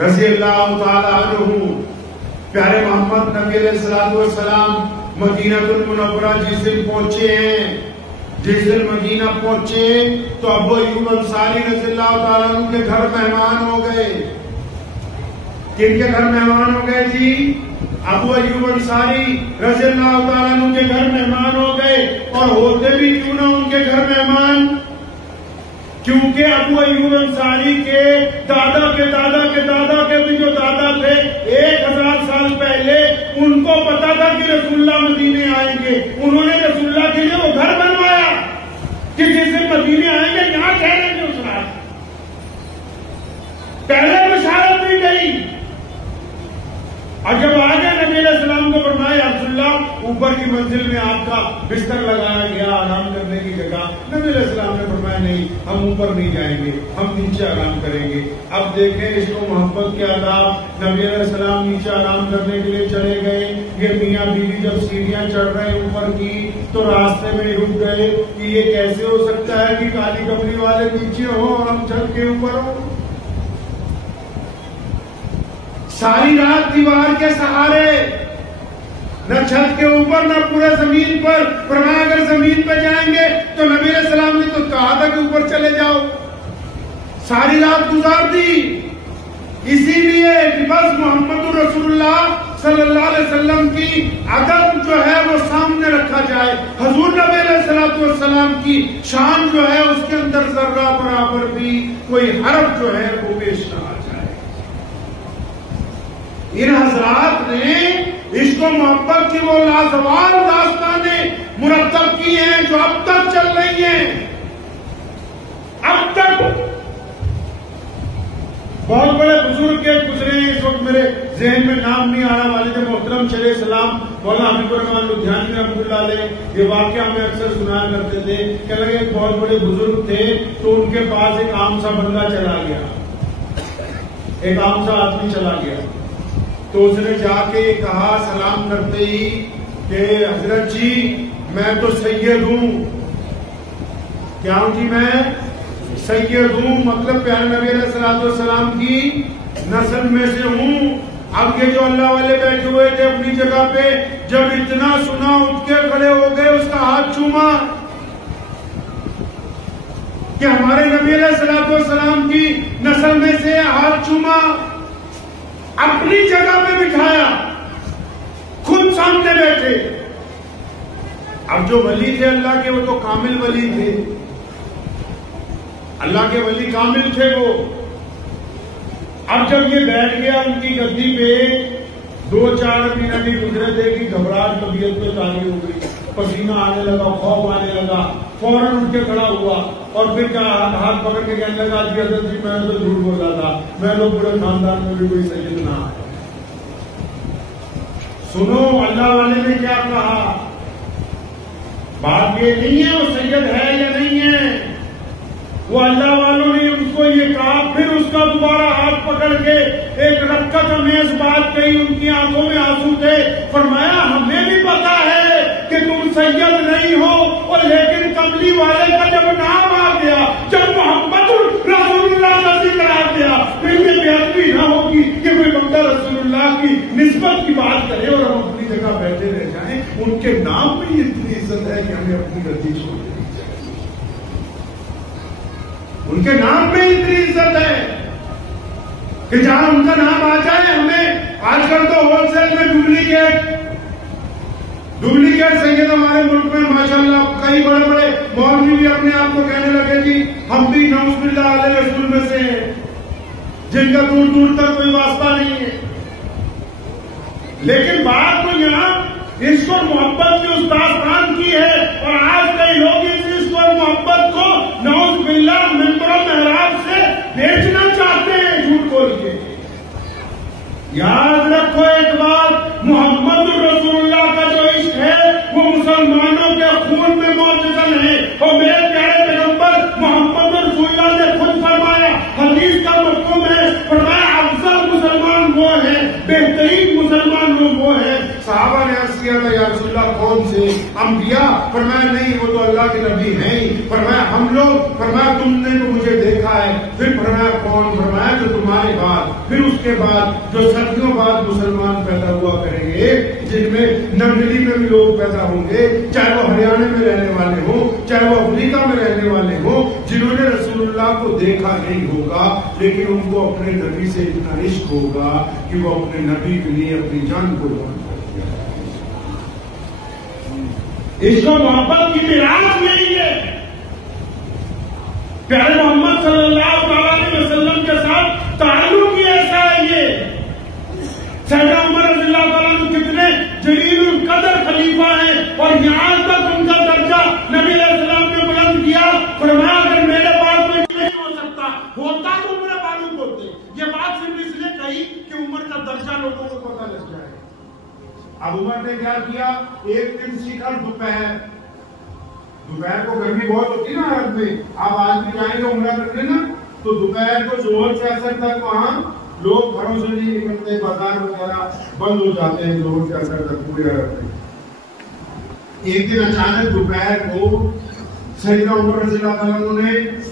رضی اللہ تعالی عنہ، پیارے محمد نبی علیہ السلام مدینہ المنورہ جس دن پہنچے ہیں جس دن مدینہ پہنچے تو ابو ایوب انصاری رضی اللہ تعالیٰ عنہ کے گھر مہمان ہو گئے. کن کے گھر مہمان ہو گئے جی؟ ابو ایوب انصاری رضی اللہ تعالیٰ عنہ کے گھر مہمان ہو گئے. اور ہوتے بھی کیوں نہ ان کے گھر مہمان، کیونکہ ابو ایوب انصاری کے دادا کے دادا کے دادا کے بھی جو دادا تھے 1000 سال پہلے ان کو پتا تھا کہ رسول اللہ مدینے آئیں گے. انہوں نے رسول اللہ کے لیے وہ گھر بنوایا کہ جس دن مدینے آئیں گے یہاں ٹھہریں گے. اس رات پہلے بشارت دی گئی. اور جب آگے نبی علیہ السلام کو فرمایا عبداللہ اوپر کی منزل میں آپ کا بستر لگایا گیا آرام کرنے کی جگہ. نبی علیہ السلام نے فرمایا نہیں، ہم اوپر نہیں جائیں گے، ہم نیچے آرام کریں گے. اب دیکھیں اس کو محبت کے آداب. نبی علیہ السلام نیچے آرام کرنے کے لیے چلے گئے. یہ میاں بیوی جب سیڑھیاں چڑھ رہے اوپر کی تو راستے میں رک گئے کہ یہ کیسے ہو سکتا ہے کہ کالی کپڑی والے نیچے ہو اور ہم چھت کے اوپر ہو. ساری رات دیوار کے سہارے، نہ چھت کے اوپر نہ پورے زمین پر. فرمایا اگر زمین پہ جائیں گے تو نبی علیہ السلام نے تو کہا تھا کہ اوپر چلے جاؤ. ساری رات گزار دی اسی لیے کہ بس محمد رسول اللہ صلی اللہ علیہ وسلم کی ادب جو ہے وہ سامنے رکھا جائے. حضور نبی علیہ السلام کی شان جو ہے اس کے اندر ذرہ برابر بھی کوئی حرف جو ہے وہ پیش نہ آ جائے. ان حضرات نے عشق و محبت کی وہ لازوال داستانیں مرتب کی ہیں جو اب تک چل رہی ہیں. اب تک بہت بڑے بزرگ کے گزرے ہیں. اس وقت میرے ذہن میں نام نہیں آ رہا. والد محترم شیخ الاسلام مولانا حبیب الرحمان لدھیانوی رحمۃ اللہ علیہ یہ واقعہ ہمیں اکثر سنایا کرتے تھے کہ لگے ایک بہت بڑے بزرگ تھے تو ان کے پاس ایک عام سا بندہ چلا گیا، ایک عام سا آدمی چلا گیا. تو اس نے جا کے یہ کہا سلام کرتے ہی کہ حضرت جی میں تو سید ہوں. کیا ہوں جی؟ میں سید ہوں، مطلب پیارے نبی علیہ السلام کی نسل میں سے ہوں. اب یہ جو اللہ والے بیٹھے ہوئے تھے اپنی جگہ پہ جب اتنا سنا اٹھ کے کھڑے ہو گئے، اس کا ہاتھ چوما کہ ہمارے نبی علیہ السلام کی نسل میں سے، ہاتھ چوما، اپنی جگہ پہ بٹھایا، خود سامنے بیٹھے. اب جو ولی تھے اللہ کے وہ تو کامل ولی تھے، اللہ کے ولی کامل تھے وہ. اب جب یہ بیٹھ گیا ان کی گدی پہ 2-4 مہینے بھی گزرے تھے کہ گھبراہٹ طبیعت پہ تاری ہو گئی، پسینہ آنے لگا، خوف آنے لگا. فوراً اٹھ کے کھڑا ہوا اور پھر کیا ہاتھ پکڑ کے کہنے لگا کہ حضرت جی میں تو جھوٹ بولا تھا، میں تو پورے خاندان میں بھی کوئی سید نہ ہے. سنو اللہ والے نے کیا کہا. بات یہ نہیں ہے وہ سید ہے یا نہیں ہے، وہ اللہ والوں نے اس کو یہ کہا. پھر اس کا دوبارہ ہاتھ پکڑ کے ایک رکعت امیز بات کہی. ان کی آنکھوں میں آنسو تھے. فرمایا ہمیں بھی پتا ہے کہ تم سید نہیں ہو، اور لیکن کملی والے کا جب نام آ گیا، جب محمد رسول اللہ کا ذکر آ گیا، پھر یہ بےادبی نہ ہوگی کہ کوئی بندہ رسول اللہ کی نسبت کی بات کرے اور ہم اپنی جگہ بیٹھے رہ جائیں. ان کے نام میں یہ اتنی عزت ہے کہ ہمیں اپنی گدی چھوڑ دینی چاہیے. ان کے نام میں اتنی عزت ہے کہ جہاں ان کا نام آ جائے ہمیں. آج کل تو ہول سیل میں ڈپلیکیٹ سید ہمارے ملک میں ماشاءاللہ کئی بڑے بڑے مولوی بھی اپنے آپ کو کہنے لگے کہ ہم بھی نعوذ باللہ علیہ رسول میں سے ہیں، جن کا دور دور تک کوئی واسطہ نہیں ہے. لیکن بات تو یہاں عشق اور محبت کی اس داستان کی ہے. اور آج کئی لوگ اس عشق اور محبت کو نعوذ باللہ منبر و محراب سے بیچنا چاہتے ہیں جھوٹ بول کے. یاد رکھو ایک بات، محمد رسول اللہ کا جو عشق ہے وہ مسلمانوں کے خون میں موجود ہے. اور میرے پیارے پیغمبر محمد رسول اللہ نے خود فرمایا، حدیث کا مفہوم ہے، فرمایا افضل مسلمان وہ ہے، بہترین مسلمان لوگ وہ ہے. صحابہ نے عرض کیا تھا یا رسول اللہ کون سے؟ انبیاء؟ فرمایا نہیں وہ تو اللہ کے نبی ہیں ہی. فرمایا ہم لوگ؟ فرمایا تم نے تو مجھے دیکھا ہے. پھر فرمایا کون؟ فرمایا جو تمہارے بعد، پھر اس کے بعد جو صدیوں بعد مسلمان پیدا ہوا کریں گے، جن میں نگری میں بھی لوگ پیدا ہوں گے، چاہے وہ ہریانہ میں رہنے والے ہوں، چاہے وہ افریقہ میں رہنے والے ہوں، جنہوں نے رسول اللہ کو دیکھا نہیں ہوگا لیکن ان کو اپنے نبی سے اتنا عشق ہوگا کہ وہ اپنے نبی کے لیے اپنی جان کو قربان کر دیں۔ عشق و محبت کی میراث یہی ہے۔ پیارے محمد صلی اللہ علیہ وسلم کے ساتھ تعلق ہی ایسا ہے۔ یہ سیدنا عمر رضی اللہ تعالیٰ عنہ کتنے جلیل القدر خلیفہ ہیں، اور یہاں تک ان کا درجہ نبی علیہ السلام نے بلند کیا، فرمایا اگر میرے پاس کوئی نہیں ہو سکتا ہوتا تو عمر فاروق ہوتے۔ یہ بات صرف اس لیے کہی کہ عمر کا درجہ لوگوں کو پتہ لگ جائے۔ اب عمر نے کیا کیا؟ ایک دن سیکھا دوپہر کو گرمی بہت ہوتی نا عرب میں، آپ آج بھی جائیں گے عمرہ کرنے نا تو دوپہر کو ظہر سے عصر تک وہاں لوگ گھروں سے نہیں نکلتے، بازار وغیرہ بند ہو جاتے ہیں ظہر سے عصر تک پورے عرب میں۔ ایک دن اچانک دوپہر کو سیدنا عمر رضی اللہ تعالیٰ عنہ نے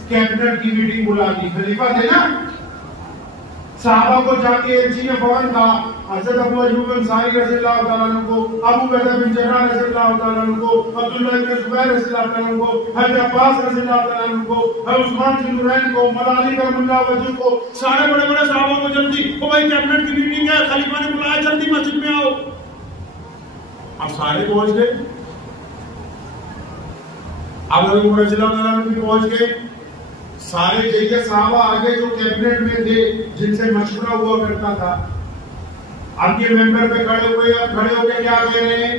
کیبنٹ کی میٹنگ بلا دی، خلیفہ تھے نا، صحابہ کو جا کے ایک چیز نے فوراً کہا، حضرت ابو ایوب انصاری رضی اللہ تعالیٰ عنہ کو، ابو عبیدہ بن جراح رضی اللہ تعالیٰ عنہ کو، عبداللہ بن زبیر رضی اللہ تعالیٰ عنہ کو، حضرت عباس رضی اللہ تعالیٰ عنہ کو، حضرت عثمان بن نورین کو، مولا علی کرم اللہ وجہہ کو، سارے بڑے بڑے صحابہ کو جلدی، وہ بھائی کیبنٹ کی میٹنگ ہے، خلیفہ نے بلایا، جلدی مسجد میں آؤ۔ اب سارے پہنچ گئے، اب حضرت عمر رضی اللہ تعالیٰ عنہ بھی پہنچ گئے، سارے جیسے صحابہ آگے جو کیبنٹ میں تھے جن سے مشورہ ہوا کرتا تھا، اب یہ ممبر پہ کھڑے ہوئے، اب کھڑے ہو کے کیا کہہ رہے ہیں؟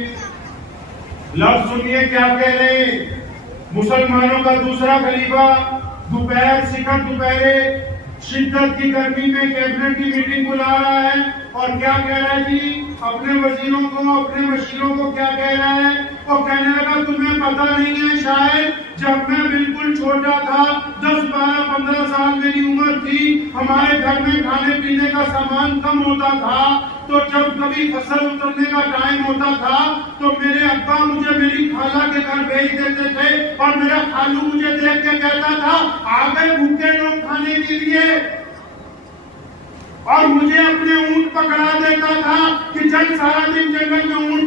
لفظ سنیے کیا کہہ رہے ہیں۔ مسلمانوں کا دوسرا خلیفہ دوپہر سکھر دوپہرے شدت کی گرمی میں کیبنٹ کی میٹنگ بلا رہا ہے، اور کیا کہہ رہا ہے جی؟ اپنے وزیروں کو، اپنے مشیروں کو کیا کہہ رہا ہے؟ وہ کہنے لگا تمہیں پتہ نہیں ہے شاید جب میں بالکل چھوٹا تھا، 10 12 15 سال میری عمر تھی، ہمارے گھر میں کھانے پینے کا سامان کم ہوتا تھا، تو جب کبھی فصل اترنے کا ٹائم ہوتا تھا تو میرے ابا مجھے میری خالہ کے گھر بھیج دیتے تھے، اور میرا خالو مجھے دیکھ کے کہتا تھا آ گئے بھوکے لوگ کھانے کے لیے، اور مجھے اپنے اونٹ پکڑا دیتا تھا کہ چل سارا دن جنگل میں اونٹ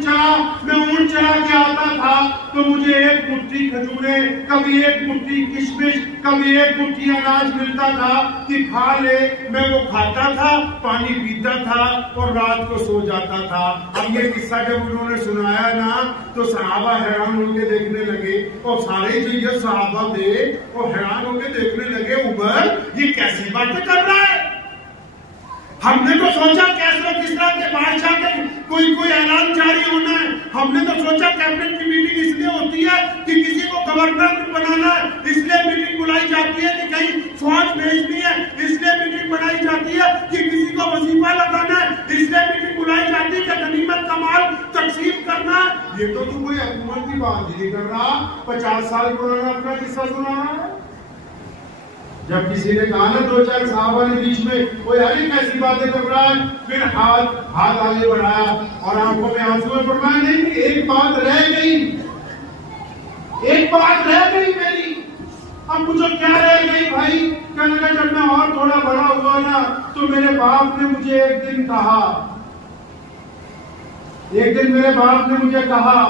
چلا کے آتا تھا تو مجھے ایک مٹھی کھجوریں، کبھی ایک مٹھی کشمش، کبھی ایک مٹھی اناج ملتا تھا کہ کھا لے، میں وہ کھاتا تھا، پانی پیتا تھا اور رات کو سو جاتا تھا۔ اب یہ قصہ جب انہوں نے سنایا نا تو صحابہ حیران ہو کے دیکھنے لگے، اور سارے جو صحابہ تھے وہ حیران ہو کے دیکھنے لگے، عمر یہ کیسی باتیں کر رہا ہے؟ ہم نے تو سوچا کیسے کس طرح کے بادشاہ کے کوئی اعلان جاری ہونا ہے، ہم نے تو سوچا کیبنٹ کی میٹنگ اس لیے ہوتی ہے کہ کسی کو گورنر بنانا ہے، اس لیے میٹنگ بلائی جاتی ہے کہ کہیں فوج بھیجنی ہے، اس لیے میٹنگ بنائی جاتی ہے کہ کسی کو وظیفہ لگانا ہے، اس لیے میٹنگ بلائی جاتی ہے کہ غنیمت کا مال تقسیم کرنا ہے۔ یہ تو کوئی حکومت کی بات نہیں کر رہا، 50 سال پرانا اپنا قصہ سنا رہا ہے۔ جب کسی نے کہا نا 2 4 صحابہ نے بیچ میں وہ یار کیسی باتیں کر رہا ہے، پھر ہاتھ آگے بڑھایا اور آنکھوں میں آنسو فرمایا نہیں ایک بات رہ گئی میری، اب مجھے کیا رہ گئی بھائی؟ کہنے لگا جب میں اور تھوڑا بڑا ہوا نا تو میرے باپ نے مجھے ایک دن میرے باپ نے مجھے کہا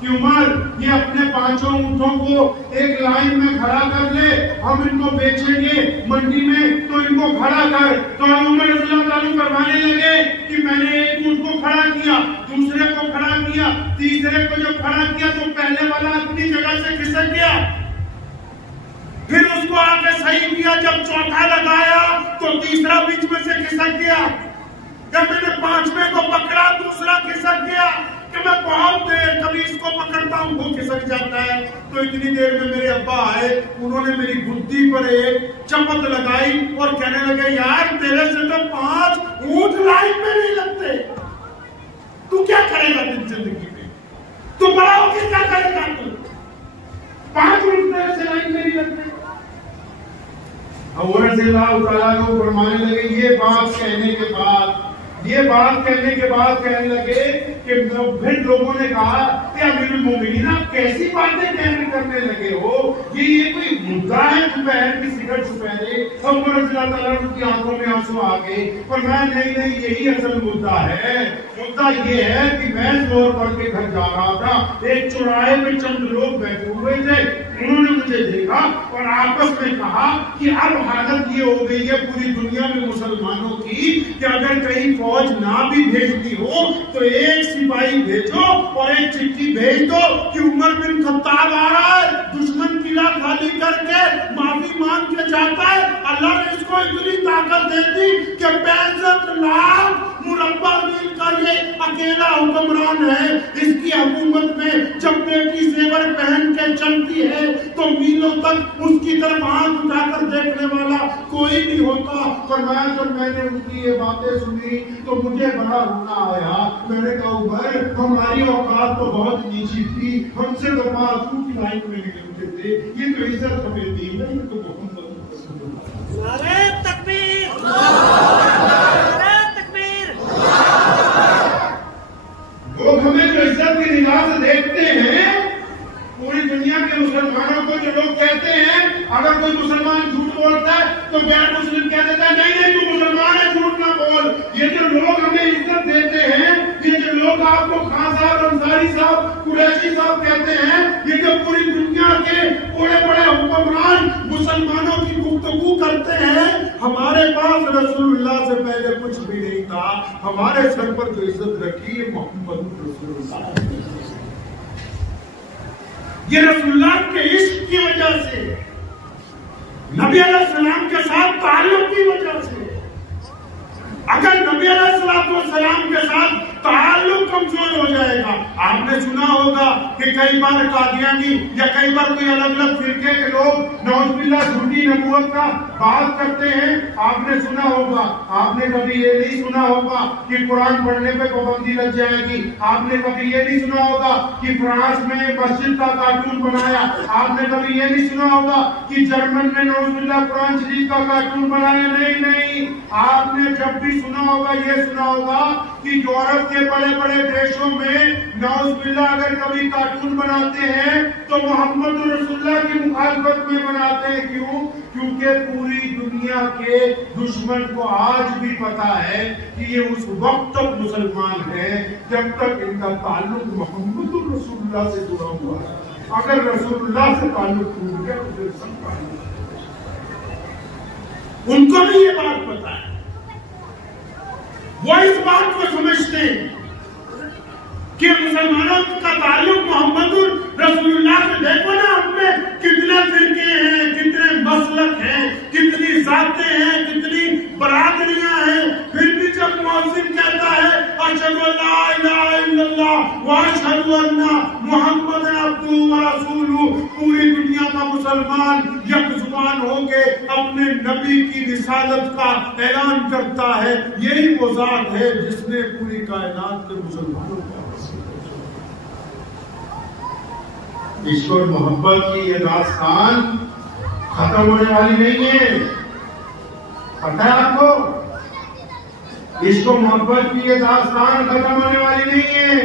کہ عمر یہ اپنے 5 اونٹوں کو ایک لائن میں کھڑا کر لے، ہم ان کو بیچیں گے منڈی میں، تو ان کو کھڑا کر۔ تو عمر رضی اللہ تعالیٰ فرمانے لگے کہ میں نے ایک اونٹ کو کھڑا کیا، دوسرے کو کھڑا کیا، تیسرے کو جب کھڑا کیا تو پہلے والا اپنی جگہ سے کھسک گیا، پھر اس کو آ کے صحیح کیا، جب چوتھا لگایا تو تیسرا بیچ میں سے کھسک گیا، جب میں نے 5ویں کو پکڑا دوسرا کھسک گیا، کہ میں بہت دیر کبھی اس کو پکڑتا ہوں وہ کھسک جاتا ہے، تو اتنی دیر میں میرے ابا آئے، انہوں نے میری گدی پر ایک چمٹ لگائی اور کہنے لگے یار تیرے سے تو 5 اونٹ لائن میں نہیں لگتے، تو کیا کرے گا تم زندگی میں؟ تو بڑا ہو کے کیا کرے گا؟ تو 5 اونٹ تیرے سے لائن میں نہیں لگتے۔ اب رضی اللہ تعالیٰ کو فرمانے لگے یہ بات کہنے کے بعد یہ بات کہنے کے بعد کہنے لگے کہ پھر لوگوں نے کہا کہ امیر المومنین آپ کیسی باتیں کرنے لگے ہو، یہ کوئی مدعا ہے دوپہر کی سگریٹ چھپانے؟ عمر رضی اللہ تعالیٰ عنہ کی آنکھوں میں آنسو آ گئے، پر میں نہیں یہی اصل مدعا ہے۔ مدعا یہ ہے کہ میں زور پڑھ کے گھر جا رہا تھا، ایک چوراہے میں چند لوگ بیٹھے ہوئے تھے، انہوں نے مجھے دیکھا اور آپس میں کہا کہ اب حالت یہ ہو گئی ہے پوری دنیا میں مسلمانوں کی کہ اگر کہیں فوج نہ بھی بھیجتی ہو تو ایک سپاہی بھیجو اور ایک چٹھی بھیج دو کہ عمر بن خطاب آ رہا ہے، دشمن قلعہ خالی کر کے معافی مانگ کے جاتا ہے۔ اللہ نے اس کو اتنی طاقت دے دی کہ 65 لاکھ مربع میل کا یہ اکیلا حکمران ہے۔ اس کی حکومت میں جب بیٹی زیور پہن کے چلتی ہے تو میلوں تک اس کی طرف آنکھ اٹھا کر دیکھنے والا کوئی نہیں ہوتا۔ فرمایا جب میں نے ان کی یہ باتیں سنی تو مجھے بڑا رونا آیا۔ میں نے کہا عمر ہماری اوقات تو بہت نیچی تھی، ہم سے تو معصوم کی لائن میں نکلتے تھے، یہ تو عزت ہمیں دی نہیں تو محمد رسول اللہ۔ نعرہ تکبیر، نعرہ تکبیر۔ لوگ ہمیں جو عزت کی نگاہ سے دیکھتے ہیں، پوری دنیا کے مسلمانوں کو جو لوگ کہتے ہیں اگر کوئی مسلمان جھوٹ بولتا ہے تو غیر مسلم کہہ دیتا ہے نہیں تو مسلمان ہے، جھوٹ نہ بول۔ یہ جو لوگ ہمیں عزت دیتے ہیں، یہ جو لوگ آپ کو خان صاحب، انصاری صاحب، قریشی صاحب کہتے ہیں، یہ جو پوری دنیا کے بڑے بڑے حکمران مسلمانوں کی گفتگو کرتے ہیں، ہمارے پاس رسول اللہ سے پہلے کچھ بھی نہیں تھا، ہمارے سر پر جو عزت رکھی ہے محمد رسول اللہ، یہ رسول اللہ کے عشق کی وجہ سے، نبی علیہ السلام کے ساتھ تعلق کی وجہ سے۔ اگر نبی علیہ السلام کے ساتھ تعلق کمزور ہو جائے گا، آپ نے سنا ہوگا کہ کئی بار قادیانی یا کئی بار کوئی الگ الگ فرقے کے لوگ نعوذ باللہ جھوٹی نبوت کا بات کرتے ہیں۔ آپ نے سنا ہوگا، آپ نے کبھی یہ نہیں سنا ہوگا کہ قرآن پڑھنے پہ پابندی لگ جائے گی، آپ نے کبھی یہ نہیں سنا ہوگا کہ فرانس میں مسجد کا کارٹون بنایا، آپ نے کبھی یہ نہیں سنا ہوگا کہ جرمن نے نعوذ باللہ قرآن شریف کا کارٹون بنایا۔ نہیں، آپ نے جب بھی سنا ہوگا، یہ سنا ہوگا کہ یورپ کے بڑے بڑے دیشوں میں نعوذ باللہ اگر کبھی کارٹون بناتے ہیں تو محمد رسول اللہ کی مخالفت میں بناتے ہیں۔ کیوں؟ کیونکہ پوری دنیا کے دشمن کو آج بھی پتا ہے کہ یہ اس وقت تک مسلمان ہیں جب تک ان کا تعلق محمد رسول اللہ سے جڑا ہوا ہے۔ اگر رسول اللہ سے تعلق ٹوٹ گیا تو پھر سب تعلق، ان کو بھی یہ بات پتا ہے، وہ اس بات کو سمجھتے ہیں کہ مسلمانوں کا تعلق محمد رسول اللہ سے۔ دیکھو نا ہم میں کتنے فرقے ہیں، کتنے مسلک ہیں، کتنی ذاتیں ہیں، کتنی برادریاں ہیں، پھر بھی جب مؤذن کہتا ہے اشہد ان لا الہ الا اللہ واشہد ان محمد عبدہ ورسولہ، پوری دنیا کا مسلمان یک زبان ہو کے اپنے نبی کی رسالت کا اعلان کرتا ہے۔ یہی وہ ذات ہے جس نے پوری کائنات کے مسلمانوں کو عشق اور محبت کی یہ داستان ختم ہونے والی نہیں ہے۔ پتہ ہے آپ کو، عشق و محبت کی یہ داستان ختم ہونے والی نہیں ہے۔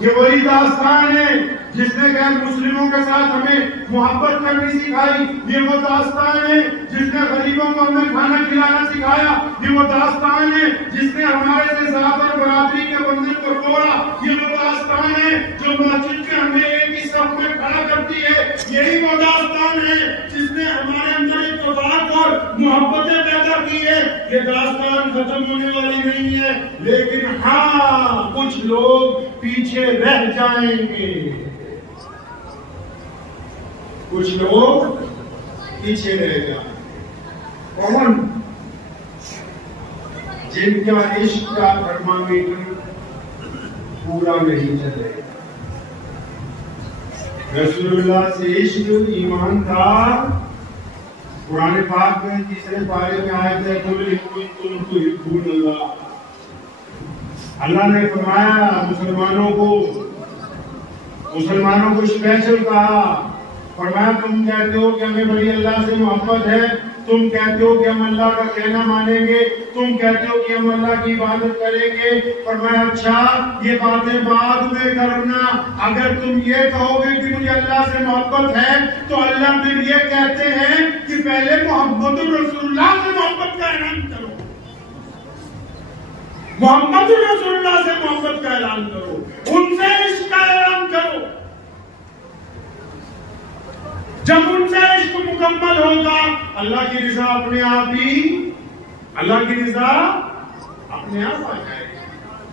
یہ وہی داستان ہے جس نے غیر مسلموں کے ساتھ ہمیں محبت کرنی سکھائی۔ یہ وہ داستان ہے جس نے غریبوں کو ہمیں کھانا کھلانا سکھایا۔ یہ وہ داستان ہے جس نے ہمارے سے ذات اور برابری کے بندھن کو توڑا۔ یہ وہ داستان ہے جو مسجد کے ہمیں ایک ہی صف میں کھڑا کرتی ہے۔ یہی وہ داستان ہے جس نے ہمارے اندر اتفاق اور محبتیں پیدا کی ہے۔ یہ داستان ختم ہونے والی نہیں ہے، لیکن ہاں کچھ لوگ پیچھے رہ جائیں گے، کچھ لوگ پیچھے رہ جائیں۔ کون؟ جن کا عشق کا تھرمامیٹر پورا نہیں چلے۔ رسول اللہ سے عشق ایمان تھا۔ قرآن پاک میں تیسرے پارے میں آیت ہے قل ان کنتم تحبون اللہ۔ اللہ نے فرمایا مسلمانوں کو اسپیشل کہا، فرمایا تم کہتے ہو کہ ہمیں بڑی اللہ سے محبت ہے تم کہتے ہو کہ ہم اللہ کا کہنا مانیں گے، تم کہتے ہو کہ ہم اللہ کی عبادت کریں گے، فرمایا اچھا یہ باتیں بعد میں کرنا، اگر تم یہ کہو گے کہ مجھے اللہ سے محبت ہے تو اللہ پھر یہ کہتے ہیں کہ پہلے محمد رسول اللہ سے محبت کا اعلان کرو، محمد رسول اللہ سے محبت کا اعلان کرو، ان سے عشق کا اعلان کرو۔ جب ان سے عشق مکمل ہوگا اللہ کی رضا اپنے آپ ہی، اللہ کی رضا اپنے آپ آ جائے گی۔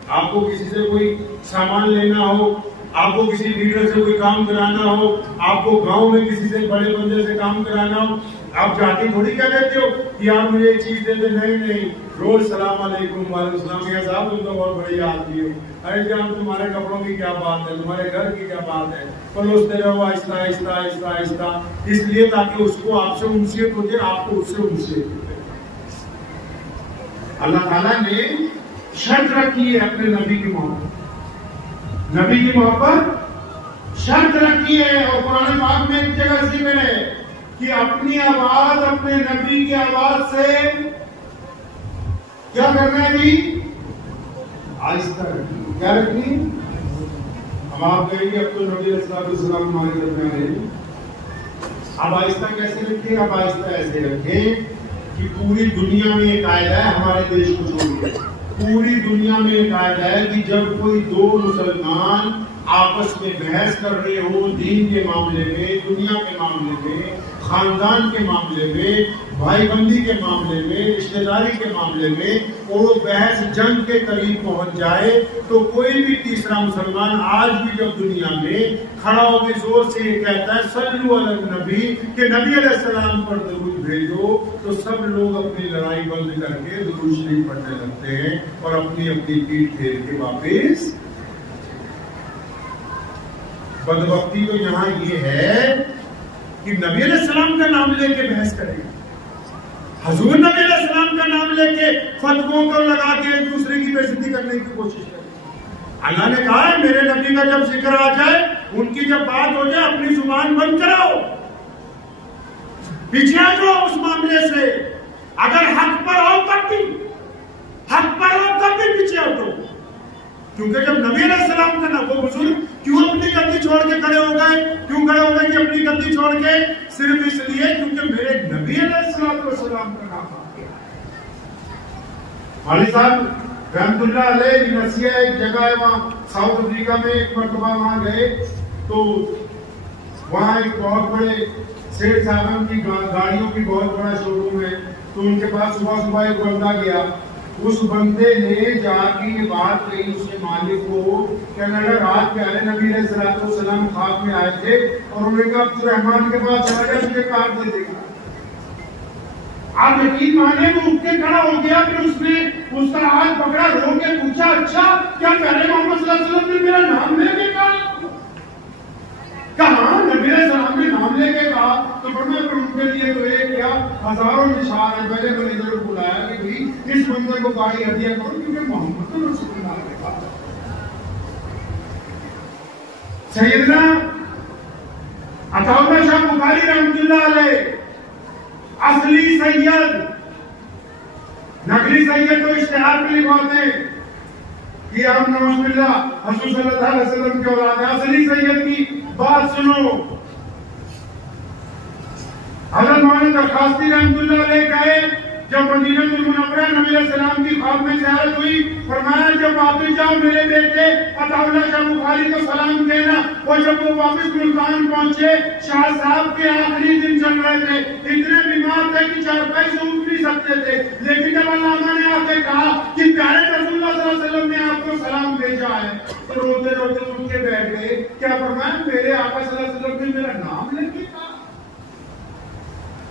آپ کو کسی سے کوئی سامان لینا ہو، آپ کو کسی لیڈر سے کوئی کام کرانا ہو، آپ کو گاؤں میں کسی سے بڑے بندے سے کام کرانا ہو، آپ جاتی تھوڑی کیا کہتے ہو کہ آپ مجھے ایک چیز دے دے، نہیں روز سلام علیکم وعلیکم السلام، یا صاحب تم تو بہت بڑی آدمی ہو، ارے جان تمہارے کپڑوں کی کیا بات ہے، تمہارے گھر کی کیا بات ہے، پلوستے رہو آہستہ آہستہ آہستہ آہستہ، اس لیے تاکہ اس کو آپ سے انسیت ہو جائے، آپ کو اس سے انسیت ہو جائے۔ اللہ تعالیٰ نے شرط رکھی ہے اپنے نبی کی محبت، نبی کی محبت شرط رکھی ہے، اور قرآن پاک میں ایک جگہ ذکر ہے کہ اپنی آواز اپنے نبی کی آواز سے کیا کرنا ہے جی؟ آہستہ رکھنی۔ کیا رکھنی؟ اب آپ کہیں گے اب تو نبی علیہ السلام ہمارے درمیان ہے، اب آہستہ کیسے رکھیں؟ اب آہستہ ایسے رکھیں کہ پوری دنیا میں ایک قاعدہ ہے، ہمارے دیش کو چھوڑ کے پوری دنیا میں ایک قاعدہ ہے کہ جب کوئی دو مسلمان آپس میں بحث کر رہے ہو دین کے معاملے میں، دنیا کے معاملے میں، خاندان کے معاملے میں، بھائی بندی کے معاملے میں، رشتہ داری کے معاملے میں، اور وہ بحث جنگ کے قریب پہنچ جائے تو کوئی بھی تیسرا مسلمان آج بھی جب دنیا میں کھڑا ہو کے زور سے یہ کہتا ہے صلو علی النبی کہ نبی علیہ السلام پر درود بھیجو، تو سب لوگ اپنی لڑائی بند کر کے درود شریف پڑھنے لگتے ہیں اور اپنی اپنی پیٹھ پھیر کے واپس۔ بدبختی تو یہاں یہ ہے کہ نبی علیہ السلام کا نام لے کے بحث کریں، حضور نبی علیہ السلام کا نام لے کے فتووں کو لگا کے ایک دوسرے کی بے عزتی کرنے کی کوشش کریں۔ اللہ نے کہا ہے میرے نبی کا جب ذکر آ جائے، ان کی جب بات ہو جائے، اپنی زبان بند کراؤ، پیچھے ہٹو اس معاملے سے، اگر حق پر ہو تب بھی، حق پر ہو تب بھی پیچھے ہٹو، کیونکہ جب نبی علیہ السلام کا نام، وہ بزرگ کیوں اپنی گدی چھوڑ کے کھڑے ہو گئے؟ کیوں کھڑے ہو گئے کہ اپنی گدی چھوڑ کے؟ صرف اس لیے کیونکہ میرے نبی علیہ السلام کا نام آ گیا۔ والد صاحب رحمت اللہ علیہ مسیح ایک جگہ ہے وہاں ساؤتھ افریقہ میں، ایک مرتبہ وہاں گئے تو وہاں ایک بہت بڑے سیٹ صاحب کی گاڑیوں کی بہت بڑا شو روم ہے، تو ان کے پاس صبح صبح ایک بندہ گیا، اس بندے نے جا کے یہ بات کہی اس کے مالک کو کہ اللہ رات پیارے نبی علیہ السلام خواب میں آئے تھے اور انہوں نے کہا عبد الرحمان کے پاس چلا گیا تجھے کار دے دے گا۔ آپ یقین مانے وہ اٹھ کے کھڑا ہو گیا، پھر اس نے اس کا ہاتھ پکڑا، رو کے پوچھا اچھا کیا پیارے محمد صلی اللہ علیہ وسلم نے میرا نام لے کے کہا؟ نبی علیہ السلام نے نام لے کے کہا تو فرمایا پھر ان کے لیے تو ایک یا ہزاروں نشان ہیں۔ پہلے مینیجر کو بلایا کہ بھائی اس بندے کو گاڑی ہدیہ کرو کیونکہ محمد رسول اللہ نے کہا۔ سیدنا عطاءاللہ شاہ بخاری رحمۃ اللہ علیہ اصلی سید، نقلی سید تو اشتہار میں لکھواتے ہیں کہ ہم نعوذ باللہ حضور صلی اللہ علیہ وسلم کے اولاد ہیں۔ اصلی سید کی بات سنو، حضرت مولانا درخواستی رحمۃ اللہ علیہ گئے، جب مدینہ المنورہ نبی علیہ السلام کی خواب میں زیارت ہوئی، فرمایا جب واپس جاؤ میرے بیٹے عطاءاللہ شاہ بخاری کو سلام کہنا۔ اور جب وہ واپس ملتان پہنچے، شاہ صاحب کے آخری دن چل رہے تھے، اتنے بیمار تھے کہ چارپائی سے اٹھ نہیں سکتے تھے، لیکن جب علامہ نے آ کے کہا کہ پیارے رسول اللہ صلی اللہ علیہ وسلم نے آپ کو سلام بھیجا ہے، تو روتے روتے اٹھ کے بیٹھ گئے۔ کیا فرمایا؟ میرے آقا صلی اللہ علیہ وسلم نے میرا نام لے کے کہا۔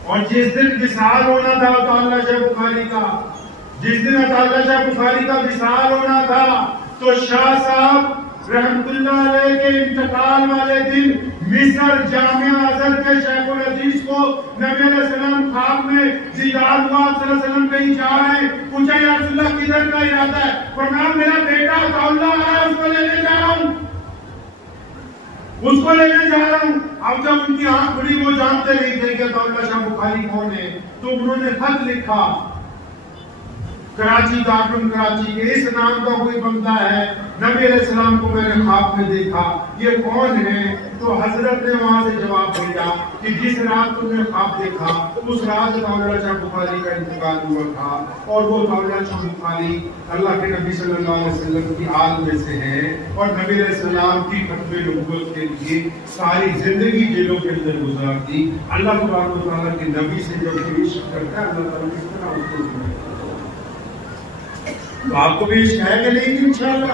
اور جس دن وصال ہونا تھا عطاءاللہ شاہ بخاری کا، جس دن عطاءاللہ شاہ بخاری کا وصال ہونا تھا، تو شاہ صاحب رحمت اللہ علیہ کے انتقال والے دن مصر جامعہ ازہر کے شیخ الحدیث کو نبی علیہ السلام خواب میں دیدار ہوا، صلی اللہ علیہ وسلم کہیں جا رہے ہیں، پوچھا یا رسول اللہ کدھر کا ارادہ ہے؟ فرمایا میرا بیٹا عطاءاللہ آیا، اس کو لینے جا رہا ہوں، اس کو لینے جا رہا ہوں۔ اب جب ان کی آنکھ کھلی وہ جانتے نہیں تھے کہ دولت شاہ بخاری کون ہے، تو انہوں نے خط لکھا کراچی دارالعلوم کراچی کے، اس نام کا کوئی بندہ ہے، نبی علیہ السلام کو میں نے خواب میں دیکھا، یہ کون ہے؟ تو حضرت نے وہاں سے جواب دیا کہ جس رات تم نے خواب دیکھا اس رات دولت شاہ بخاری کا انتقال ہوا تھا، اور وہ دولت شاہ بخاری اللہ کے نبی صلی اللہ علیہ وسلم کی آل میں سے ہے، اور نبی علیہ السلام کی ختم نبوت کے لیے ساری زندگی جیلوں کے اندر گزارتی۔ اللہ تبارک و تعالیٰ کے نبی سے جو عشق کرتا ہے اللہ تعالیٰ کس طرح اس کو سنائے۔ تو آپ کو بھی عشق ہے کہ نہیں انشاءاللہ؟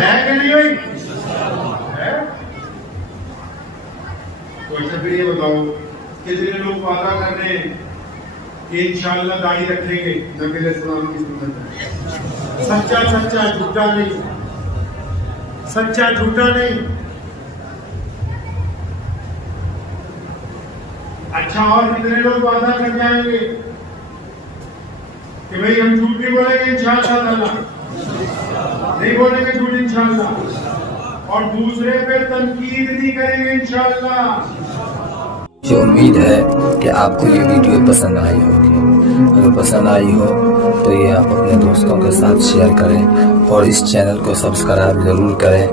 ہے کہ نہیں ہوئی؟ ہے؟ تو اچھا پھر یہ بتاؤ کتنے لوگ وعدہ کر رہے ہیں کہ انشاءاللہ داڑھی رکھیں گے نبی علیہ السلام کی سنت ہے؟ سچا سچا جھوٹا نہیں، سچا جھوٹا نہیں۔ اچھا اور کتنے لوگ وعدہ کر جائیں گے کہ بھئی ہم جھوٹ نہیں بولیں گے انشاءاللہ، نہیں بولیں گے جھوٹ انشاءاللہ، اور دوسرے پہ تنقید نہیں کریں گے انشاءاللہ۔ مجھے امید ہے کہ آپ کو یہ ویڈیو پسند آئی ہوگی، اگر پسند آئی ہو تو یہ آپ اپنے دوستوں کے ساتھ شیئر کریں اور اس چینل کو سبسکرائب ضرور کریں۔